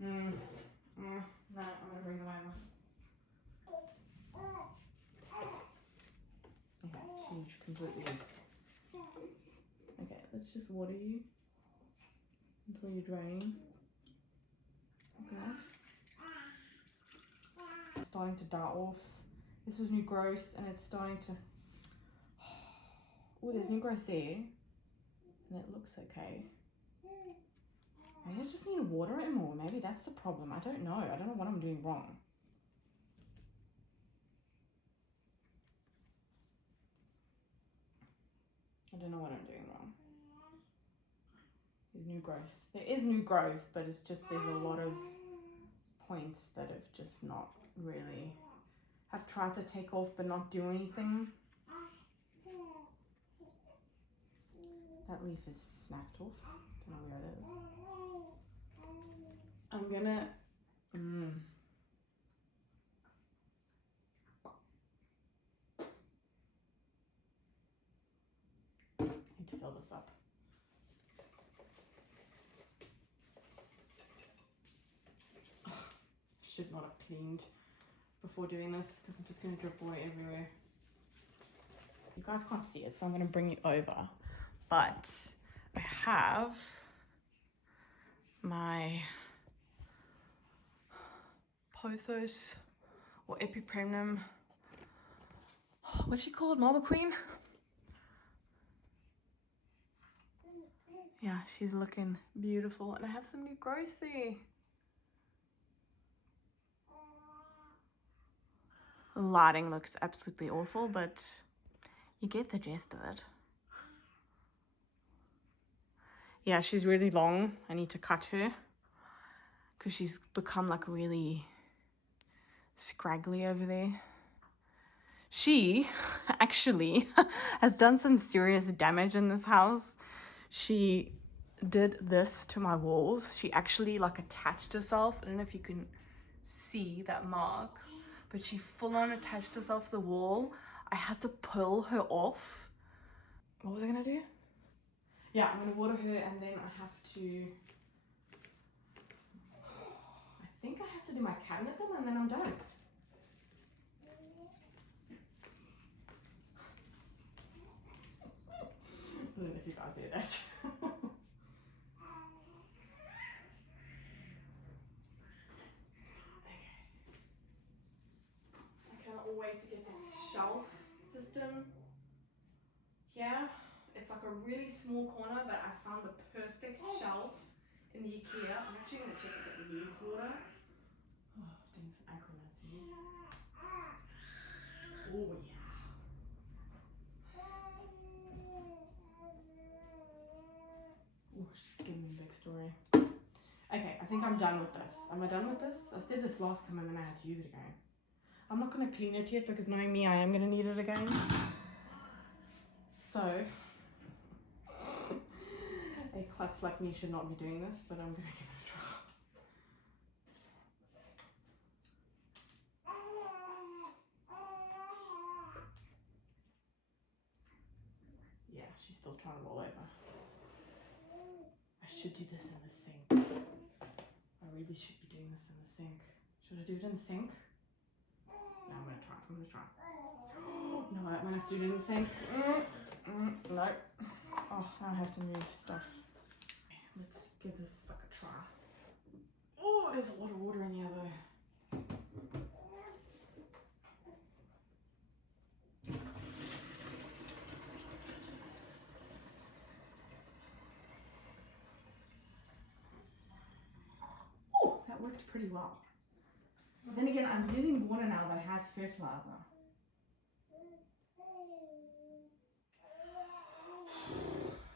No, I'm going to bring them over. Okay, she's completely... Okay, let's just water you until you're draining. Okay. It's starting to die off. This was new growth and it's starting to... Oh, there's new growth there. And it looks okay. Maybe I just need to water it more. Maybe that's the problem. I don't know. I don't know what I'm doing wrong. I don't know what I'm doing wrong. There's new growth. There is new growth, but it's just there's a lot of points that have just not really... have tried to take off but not do anything. That leaf is snapped off. Don't know where it is. I'm gonna... Need to fill this up. Should not have cleaned before doing this because I'm just going to drip water everywhere. You guys can't see it, so I'm going to bring you over. But I have my pothos or epipremnum. What's she called? Marble Queen? Yeah, she's looking beautiful. And I have some new growth there. The lighting looks absolutely awful, but you get the gist of it. Yeah, she's really long. I need to cut her because she's become like really scraggly over there. She actually has done some serious damage in this house. She did this to my walls. She actually like attached herself. I don't know if you can see that mark, but she full on attached herself to the wall. I had to pull her off. What was I gonna do? Yeah, I'm gonna water her and then I have to... I think I have to do my cabinet then and then I'm done. I don't know if you guys hear that. I cannot wait to get this shelf system here. It's like a really small corner, but I found the perfect shelf in the IKEA. I'm actually going to check if it needs water. Oh, doing some ankle nuts here. Oh, yeah. Oh, she's giving me a big story. Okay, I think I'm done with this. Am I done with this? I said this last time and then I had to use it again. I'm not going to clean it yet because knowing me, I am going to need it again. So, a klutz like me should not be doing this, but I'm going to give it a try. Yeah, she's still trying to roll over. I should do this in the sink. I really should be doing this in the sink. Should I do it in the sink? No, I'm going to try. No, I'm going to have to do it in the sink. No. Oh, now I have to move stuff. Let's give this like a try. Oh, there's a lot of water in here though. Oh, that worked pretty well. But then again, I'm using water now that has fertilizer.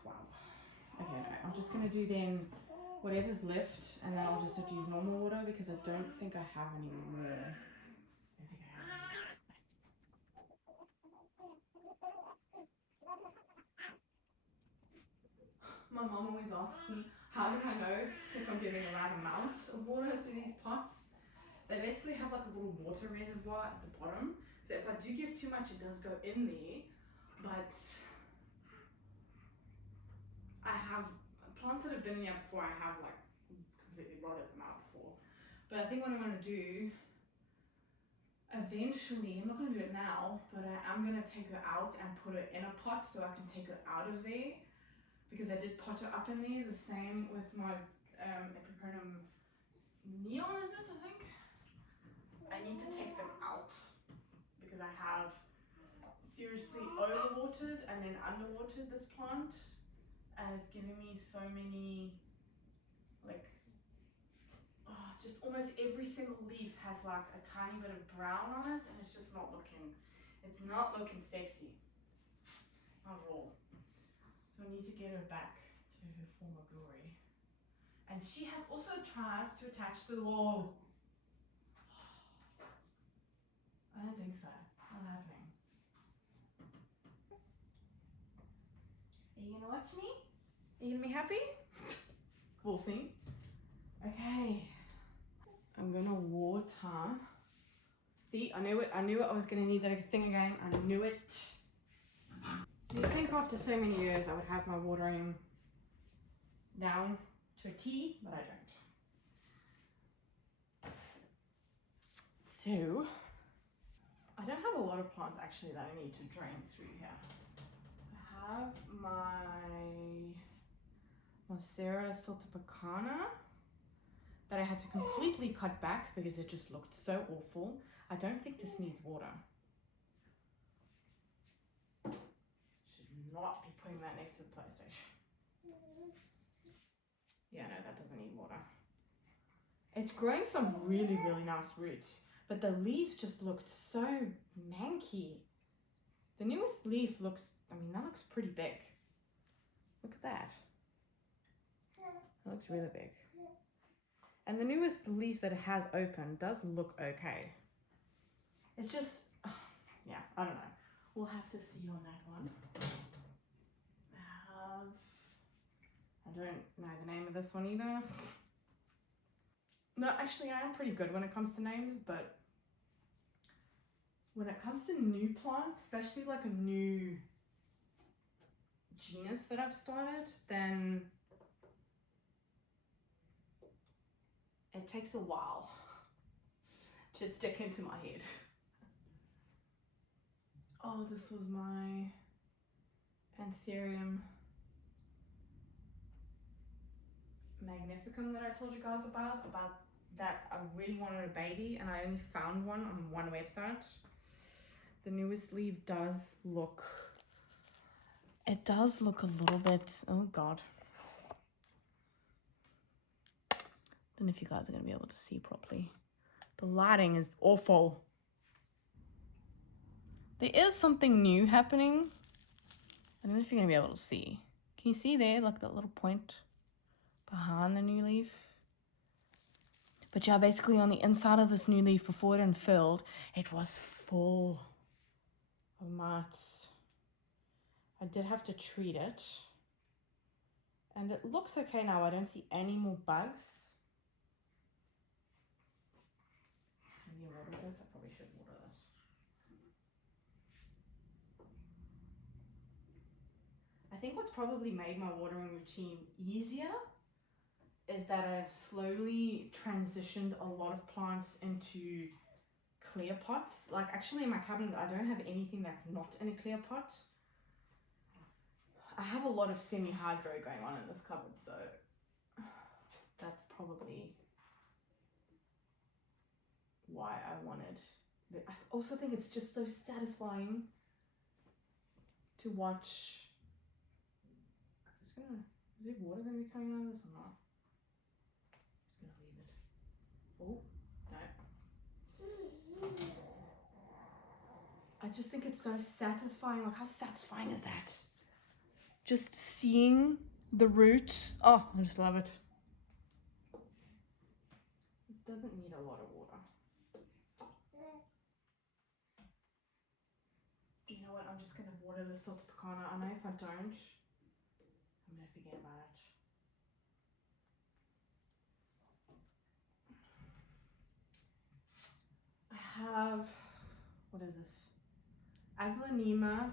Wow. Okay, no, I'm just gonna do then whatever's left, and then I'll just have to use normal water because I don't think I have any more. I don't think I have any. My mom always asks me, how do I know if I'm giving the right amount of water to these pots? They basically have like a little water reservoir at the bottom. So if I do give too much, it does go in there. But I have plants that have been in here before, I have like completely rotted them out before. But I think what I'm going to do eventually, I'm not going to do it now, but I am going to take her out and put her in a pot so I can take her out of there. Because I did pot her up in there, the same with my Epiprenum neon, is it, I think? I need to take them out because I have seriously overwatered and then underwatered this plant, and it's giving me so many, like, just almost every single leaf has like a tiny bit of brown on it, and it's just not looking sexy, not at all. So I need to get her back to her former glory. And she has also tried to attach to the wall. I don't think so. Not happening. Are you gonna watch me? Are you gonna be happy? We'll see. Okay. I'm gonna water. See, I knew it. I knew I was gonna need that thing again. I knew it. You'd think after so many years I would have my watering down to a T, but I don't. So, I don't have a lot of plants actually that I need to drain through here. I have my Monstera siltepecana that I had to completely cut back because it just looked so awful. I don't think this needs water. Should not be putting that next to the PlayStation. Yeah, no, that doesn't need water. It's growing some really, really nice roots, but the leaves just looked so manky. The newest leaf looks, I mean, that looks pretty big. Look at that. That looks really big. And the newest leaf that it has opened does look okay. It's just, yeah, I don't know. We'll have to see on that one. I don't know the name of this one either. No, actually I am pretty good when it comes to names, but when it comes to new plants, especially like a new genus that I've started, then it takes a while to stick into my head. Oh, this was my Anthurium magnificum that I told you guys about that I really wanted a baby and I only found one on one website. The newest leaf does look, it does look a little bit, oh God. I don't know if you guys are going to be able to see properly. The lighting is awful. There is something new happening. I don't know if you're going to be able to see. Can you see there, like that little point behind the new leaf? But yeah, basically on the inside of this new leaf, before it unfurled, it was full of mites. I did have to treat it. And it looks okay now. I don't see any more bugs. Maybe water this. I probably should water this. I think what's probably made my watering routine easier is that I've slowly transitioned a lot of plants into clear pots. Like actually in my cabinet, I don't have anything that's not in a clear pot. I have a lot of semi-hydro going on in this cupboard, so that's probably why I wanted it. I also think it's just so satisfying to watch. I'm just gonna, is there water gonna be coming out of this or not? I'm just gonna leave it. Oh, no. I just think it's so satisfying. Like, how satisfying is that? Just seeing the roots. Oh, I just love it. This doesn't need a lot of water. You know what? I'm just gonna water the salted pecana. I know if I don't, I'm gonna forget about it. I have, what is this? Aglaonema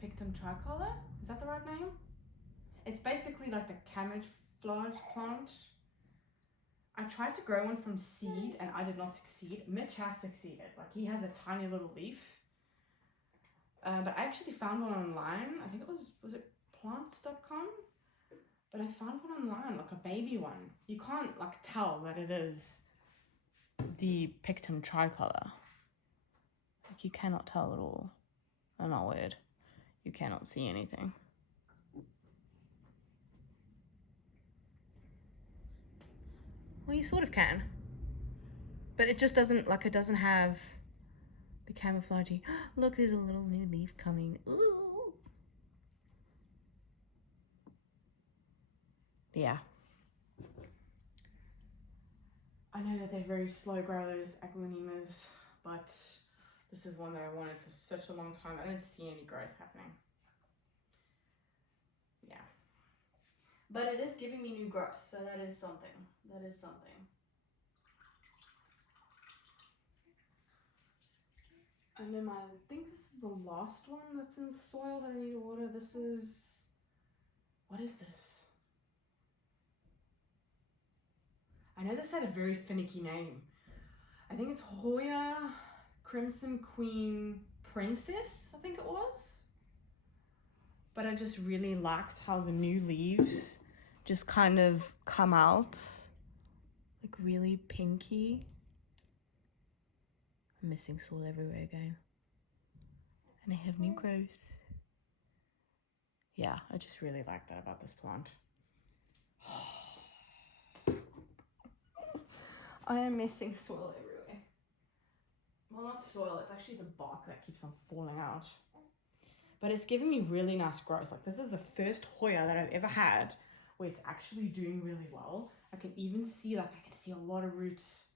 pictum tricolor. Is that the right name? It's basically like the camouflage plant. I tried to grow one from seed and I did not succeed. Mitch has succeeded. Like, he has a tiny little leaf. But I actually found one online. I think it was it plants.com? But I found one online, like a baby one. You can't like tell that it is the pictum tricolor. Like, you cannot tell at all. Oh my word. You cannot see anything. Well, you sort of can. But it just doesn't, like, it doesn't have the camouflagey. Look, there's a little new leaf coming. Ooh. Yeah. I know that they're very slow growers, aglaonemas, but this is one that I wanted for such a long time. I don't see any growth happening. Yeah. But it is giving me new growth, so that is something. That is something. And then I think this is the last one that's in soil that I need to water. This is, what is this? I know this had a very finicky name. I think it's Hoya Crimson Queen Princess, I think it was. But I just really liked how the new leaves just kind of come out, like really pinky. I'm missing soil everywhere again. And I have new growth. Yeah, I just really like that about this plant. I am missing soil everywhere. Well, not soil, it's actually the bark that keeps on falling out. But it's giving me really nice growth. Like, this is the first Hoya that I've ever had where it's actually doing really well. I can even see, like, I can see a lot of roots.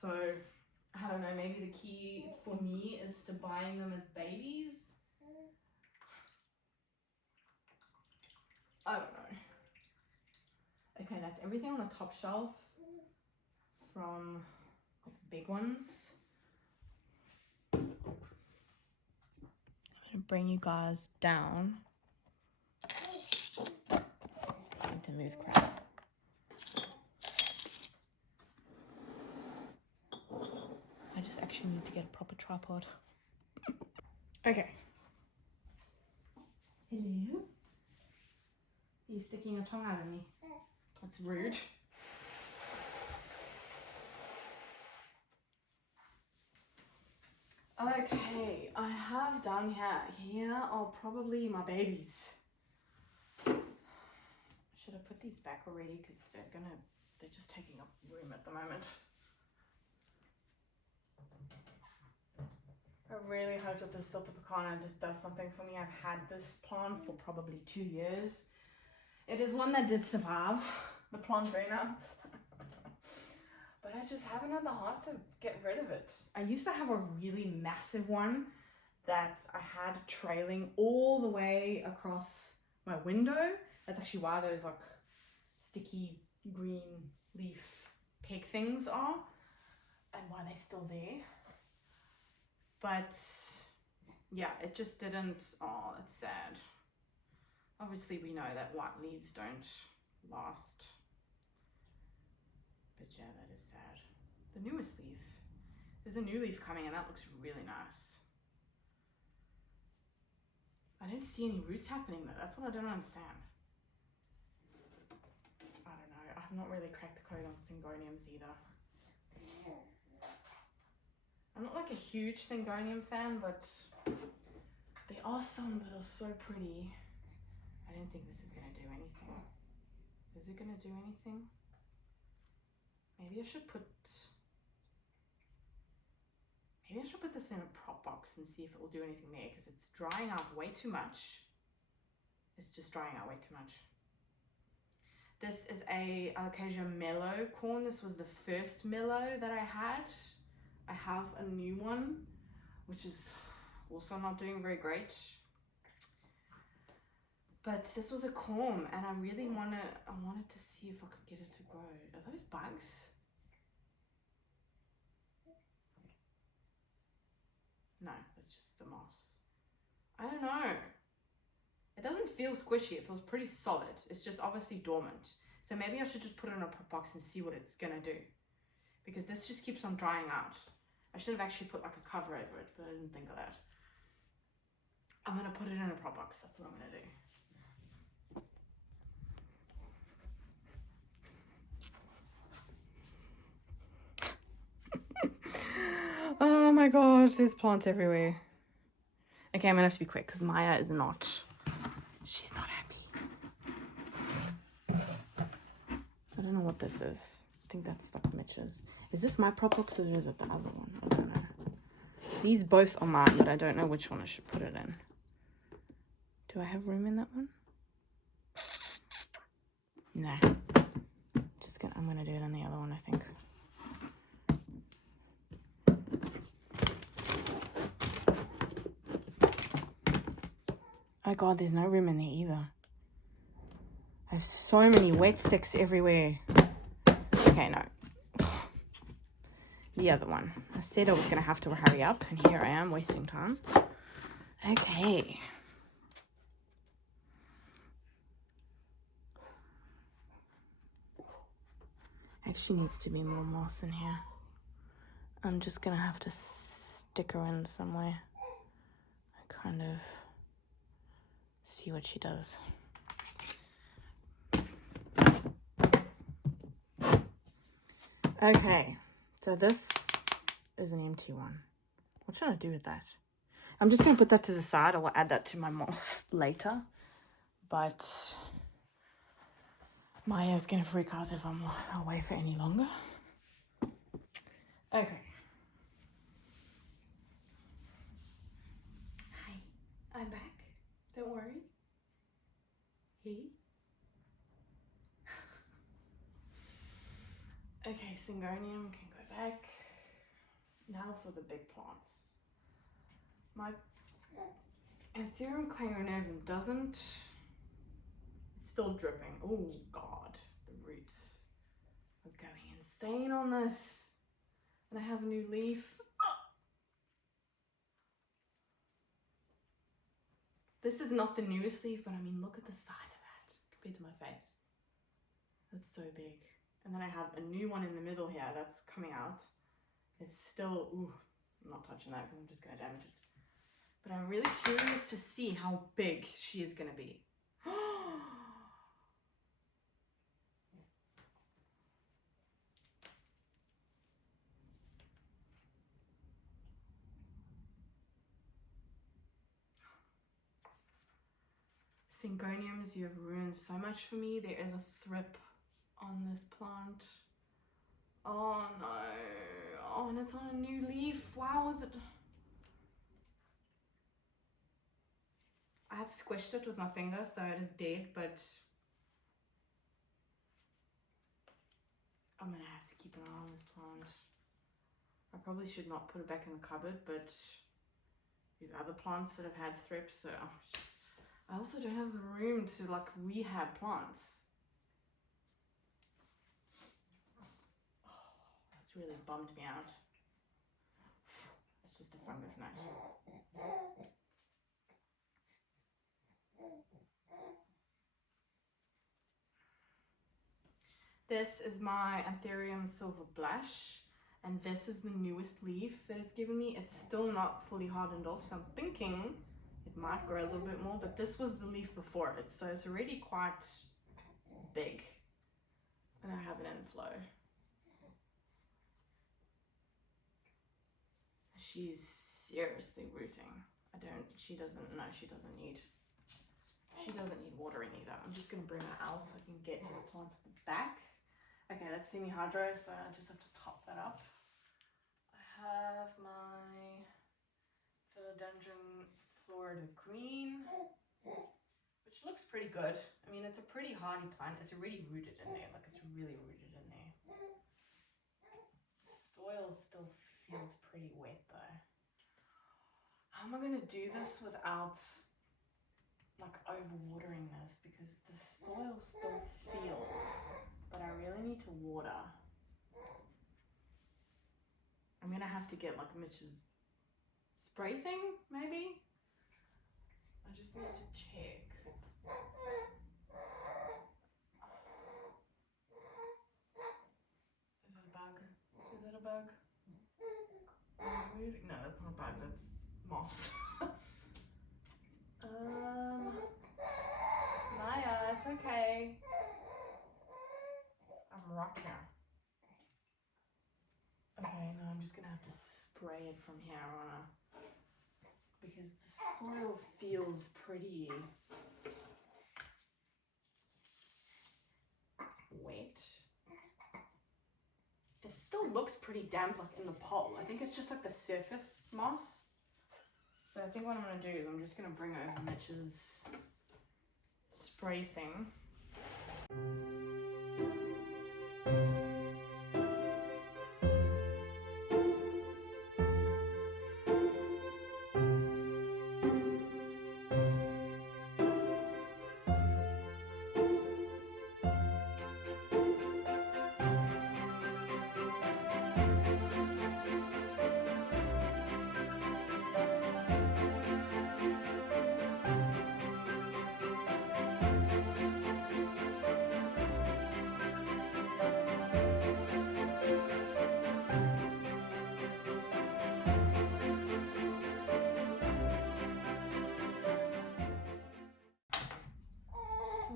So, I don't know, maybe the key for me is to buying them as babies. I don't know. Okay, that's everything on the top shelf from like the big ones. I'm gonna bring you guys down. I need to move crap. I just actually need to get a proper tripod. Okay. Hello? You're sticking your tongue out at me. That's rude. Okay, I have down here are probably my babies. Should I put these back already? Because they're just taking up room at the moment. I really hope that this Silta Pecana just does something for me. I've had this plant for probably 2 years. It is one that did survive the plant burnout. But I just haven't had the heart to get rid of it. I used to have a really massive one that I had trailing all the way across my window. That's actually why those like sticky green leaf peg things are and why they're still there. But yeah, it just didn't, oh, that's sad. Obviously we know that white leaves don't last. But yeah, that is sad. The newest leaf. There's a new leaf coming and that looks really nice. I don't see any roots happening though. That's what I don't understand. I don't know. I've not really cracked the code on syngoniums either. I'm not like a huge Syngonium fan, but there are some that are so pretty. I don't think this is going to do anything. Is it going to do anything? Maybe I should put this in a prop box and see if it will do anything there, because it's drying out way too much. It's just drying out way too much. This is a Alocasia Mellow corn. This was the first Mellow that I had. I have a new one, which is also not doing very great. But this was a corn, and I really wanted to see if I could get it to grow. Are those bugs? No, that's just the moss. I don't know. It doesn't feel squishy. It feels pretty solid. It's just obviously dormant. So maybe I should just put it in a pot box and see what it's gonna do, because this just keeps on drying out. I should have actually put like a cover over it, but I didn't think of that. I'm gonna put it in a pot box. That's what I'm gonna do. Oh my gosh, there's plants everywhere. Okay, I'm gonna have to be quick because Maya is not. She's not happy. I don't know what this is. I think that's like Mitch's. Is this my prop box or is it the other one? I don't know. These both are mine, but I don't know which one I should put it in. Do I have room in that one? Nah. I'm gonna do it on the other one, I think. Oh god, there's no room in there either. I have so many wet sticks everywhere. Okay, no. The other one. I said I was gonna have to hurry up, and here I am wasting time. Okay. Actually needs to be more moss in here. I'm just gonna have to stick her in somewhere. I kind of see what she does. Okay, so this is an empty one. What should I do with that? I'm just gonna put that to the side. I will add that to my moss later, but Maya's gonna freak out if I'm away for any longer. Okay. Hi, I'm back. Don't worry. Hey. Okay, Syngonium can go back. Now for the big plants. My Anthurium clarinervum doesn't. It's still dripping. Oh god, the roots are going insane on this. And I have a new leaf. This is not the newest leaf, but I mean, look at the size of that compared to my face. That's so big. And then I have a new one in the middle here that's coming out. It's still, ooh, I'm not touching that because I'm just gonna damage it. But I'm really curious to see how big she is gonna be. Syngoniums, you have ruined so much for me. There is a thrip on this plant. Oh no. Oh, and it's on a new leaf. Wow, was it? I have squished it with my finger, so it is dead, but I'm gonna have to keep an eye on this plant. I probably should not put it back in the cupboard, but these other plants that have had thrips, so I also don't have the room to like rehab plants. Oh, that's really bummed me out. It's just a fungus gnat. This is my Anthurium Silver Blush, and this is the newest leaf that it's given me. It's still not fully hardened off, so I'm thinking it might grow a little bit more, but this was the leaf before it, so it's already quite big. And I have an inflow. she's seriously rooting. She doesn't need watering either. I'm just gonna bring her out so I can get to the plants at the back. Okay, that's semi-hydro, so I just have to top that up. I have my philodendron Florida green, which looks pretty good. I mean, it's a pretty hardy plant. It's already rooted in there, like it's really rooted in there. The soil still feels pretty wet though. How am I gonna do this without like over-watering this, because the soil still feels, but I really need to water. I'm gonna have to get like Mitch's spray thing, maybe? I just need to check. Is that a bug? Is that a bug? No, that's not a bug, that's moss. Maya, it's okay. I'm right here. Okay, no, I'm just gonna have to spray it from here on because the soil feels pretty wet. It still looks pretty damp like in the pot. I think it's just like the surface moss. So I think what I'm gonna do is I'm just gonna bring over Mitch's spray thing.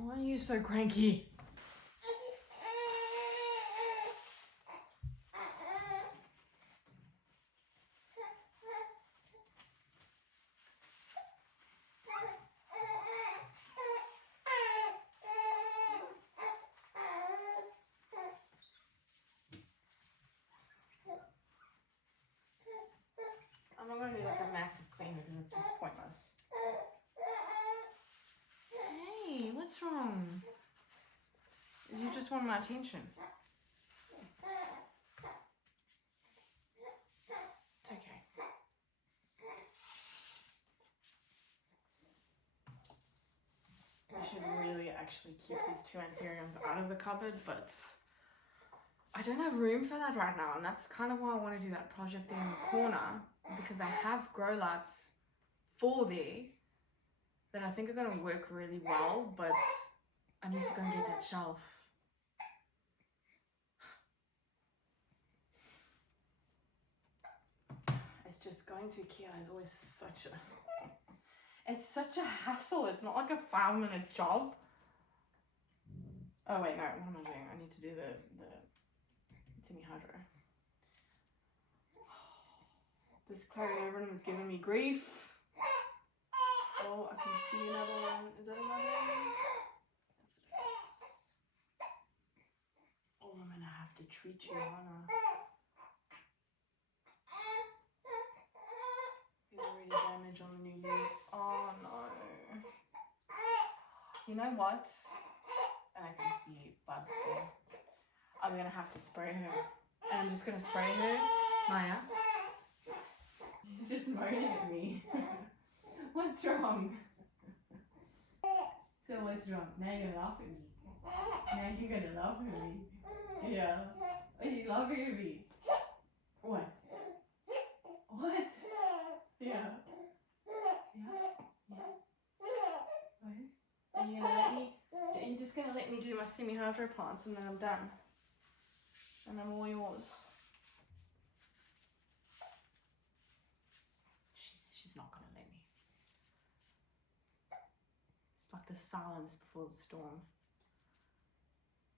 Why are you so cranky? I'm not going to do like a massive clean because it's just pointless. Hey, what's wrong? You just want my attention. It's okay. I should really actually keep these two anthuriums out of the cupboard, but I don't have room for that right now, and that's kind of why I want to do that project there in the corner, because I have grow lights for there that I think are going to work really well, but I need to go and get that shelf. It's just going to IKEA is always it's such a hassle. It's not like a 5-minute job. Oh wait, no, what am I doing? I need to do the semi-hydro. This chlorine is giving me grief. Oh, I can see another one. Is that another one? Yes, it is. Oh, I'm gonna have to treat you, Anna. There's already damage on the new leaf. Oh no. You know what? And I can see bugs there. I'm gonna have to spray her. And I'm just gonna spray her. Maya. You're just moaning at me. What's wrong? So what's wrong? Now you're gonna laugh at me. Now you're gonna laugh at me. Yeah. Are you laughing at me? What? What? Yeah. Yeah. What? Are you gonna let me? You're just gonna let me do my semi-hydro plants and then I'm done. And I'm all yours. She's not gonna let me. It's like the silence before the storm.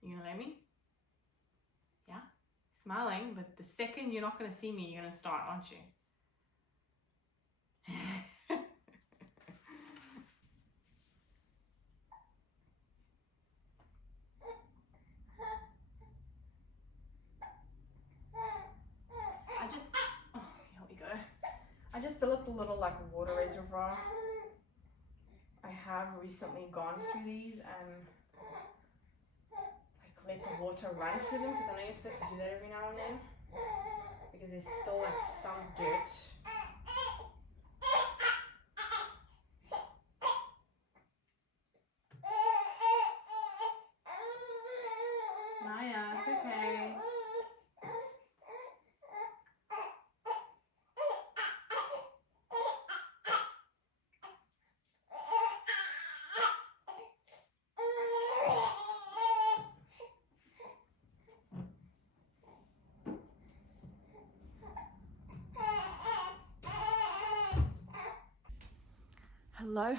You gonna let me? Yeah? Smiling, but the second you're not gonna see me, you're gonna start, aren't you? like water reservoir. I have recently gone through these and like let the water run through them, because I know you're supposed to do that every now and then, because there's still like some dirt. Maya, it's okay.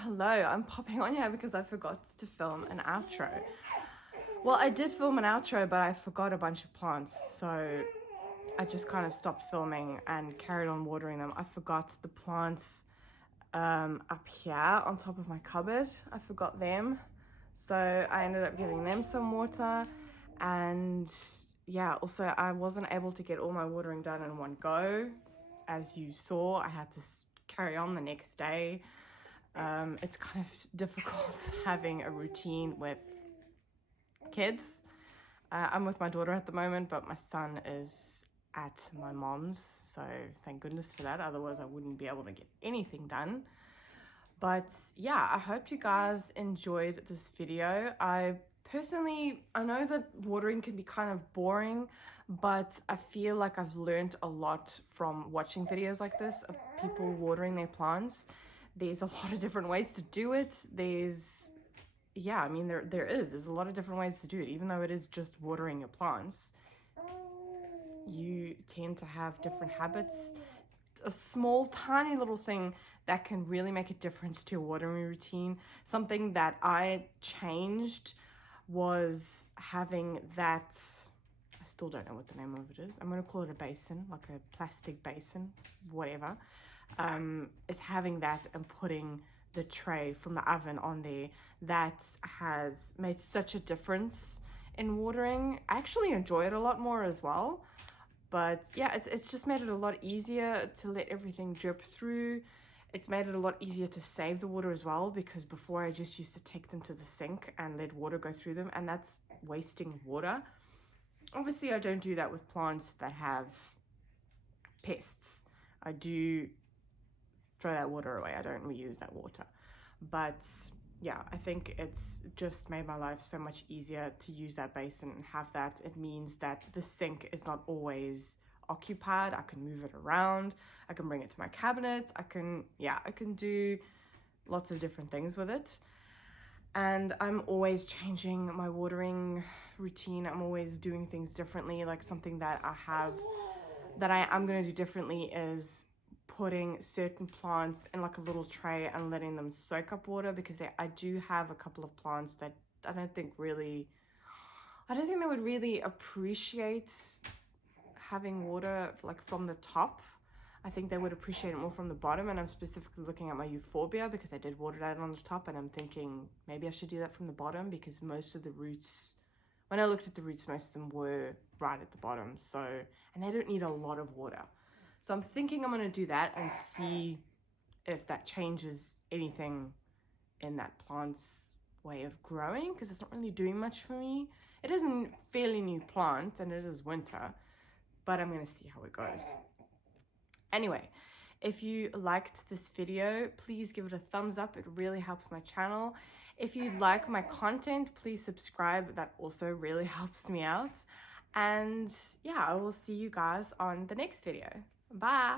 Hello, I'm popping on here because I forgot to film an outro. Well, I did film an outro, but I forgot a bunch of plants, so I just kind of stopped filming and carried on watering them. I forgot the plants up here on top of my cupboard. I forgot them, so I ended up giving them some water. And yeah, also I wasn't able to get all my watering done in one go. As you saw, I had to carry on the next day. It's kind of difficult having a routine with kids. I'm with my daughter at the moment, but my son is at my mom's, so thank goodness for that, otherwise I wouldn't be able to get anything done. But yeah, I hope you guys enjoyed this video. I know that watering can be kind of boring, but I feel like I've learned a lot from watching videos like this of people watering their plants. There's a lot of different ways to do it. There's a lot of different ways to do it. Even though it is just watering your plants, you tend to have different habits. A small, tiny little thing that can really make a difference to your watering routine. Something that I changed was having that, I still don't know what the name of it is. I'm going to call it a basin, like a plastic basin, whatever. Is having that and putting the tray from the oven on there. That has made such a difference in watering. I actually enjoy it a lot more as well. But yeah, it's just made it a lot easier to let everything drip through. It's made it a lot easier to save the water as well, because before I just used to take them to the sink and let water go through them, and that's wasting water. Obviously, I don't do that with plants that have pests. I do throw that water away. I don't reuse that water. But yeah, I think it's just made my life so much easier to use that basin and have that. It means that the sink is not always occupied. I can move it around. I can bring it to my cabinet. I can do lots of different things with it. And I'm always changing my watering routine. I'm always doing things differently. Like something that I am going to do differently is putting certain plants in like a little tray and letting them soak up water, because I do have a couple of plants that I don't think they would really appreciate having water like from the top. I think they would appreciate it more from the bottom, and I'm specifically looking at my euphorbia because I did water that on the top, and I'm thinking maybe I should do that from the bottom, because most of the roots, when I looked at the roots, most of them were right at the bottom, and they don't need a lot of water. So I'm thinking I'm going to do that and see if that changes anything in that plant's way of growing, because it's not really doing much for me. It is a fairly new plant and it is winter, but I'm going to see how it goes. Anyway, if you liked this video, please give it a thumbs up. It really helps my channel. If you like my content, please subscribe. That also really helps me out. And yeah, I will see you guys on the next video. Bye.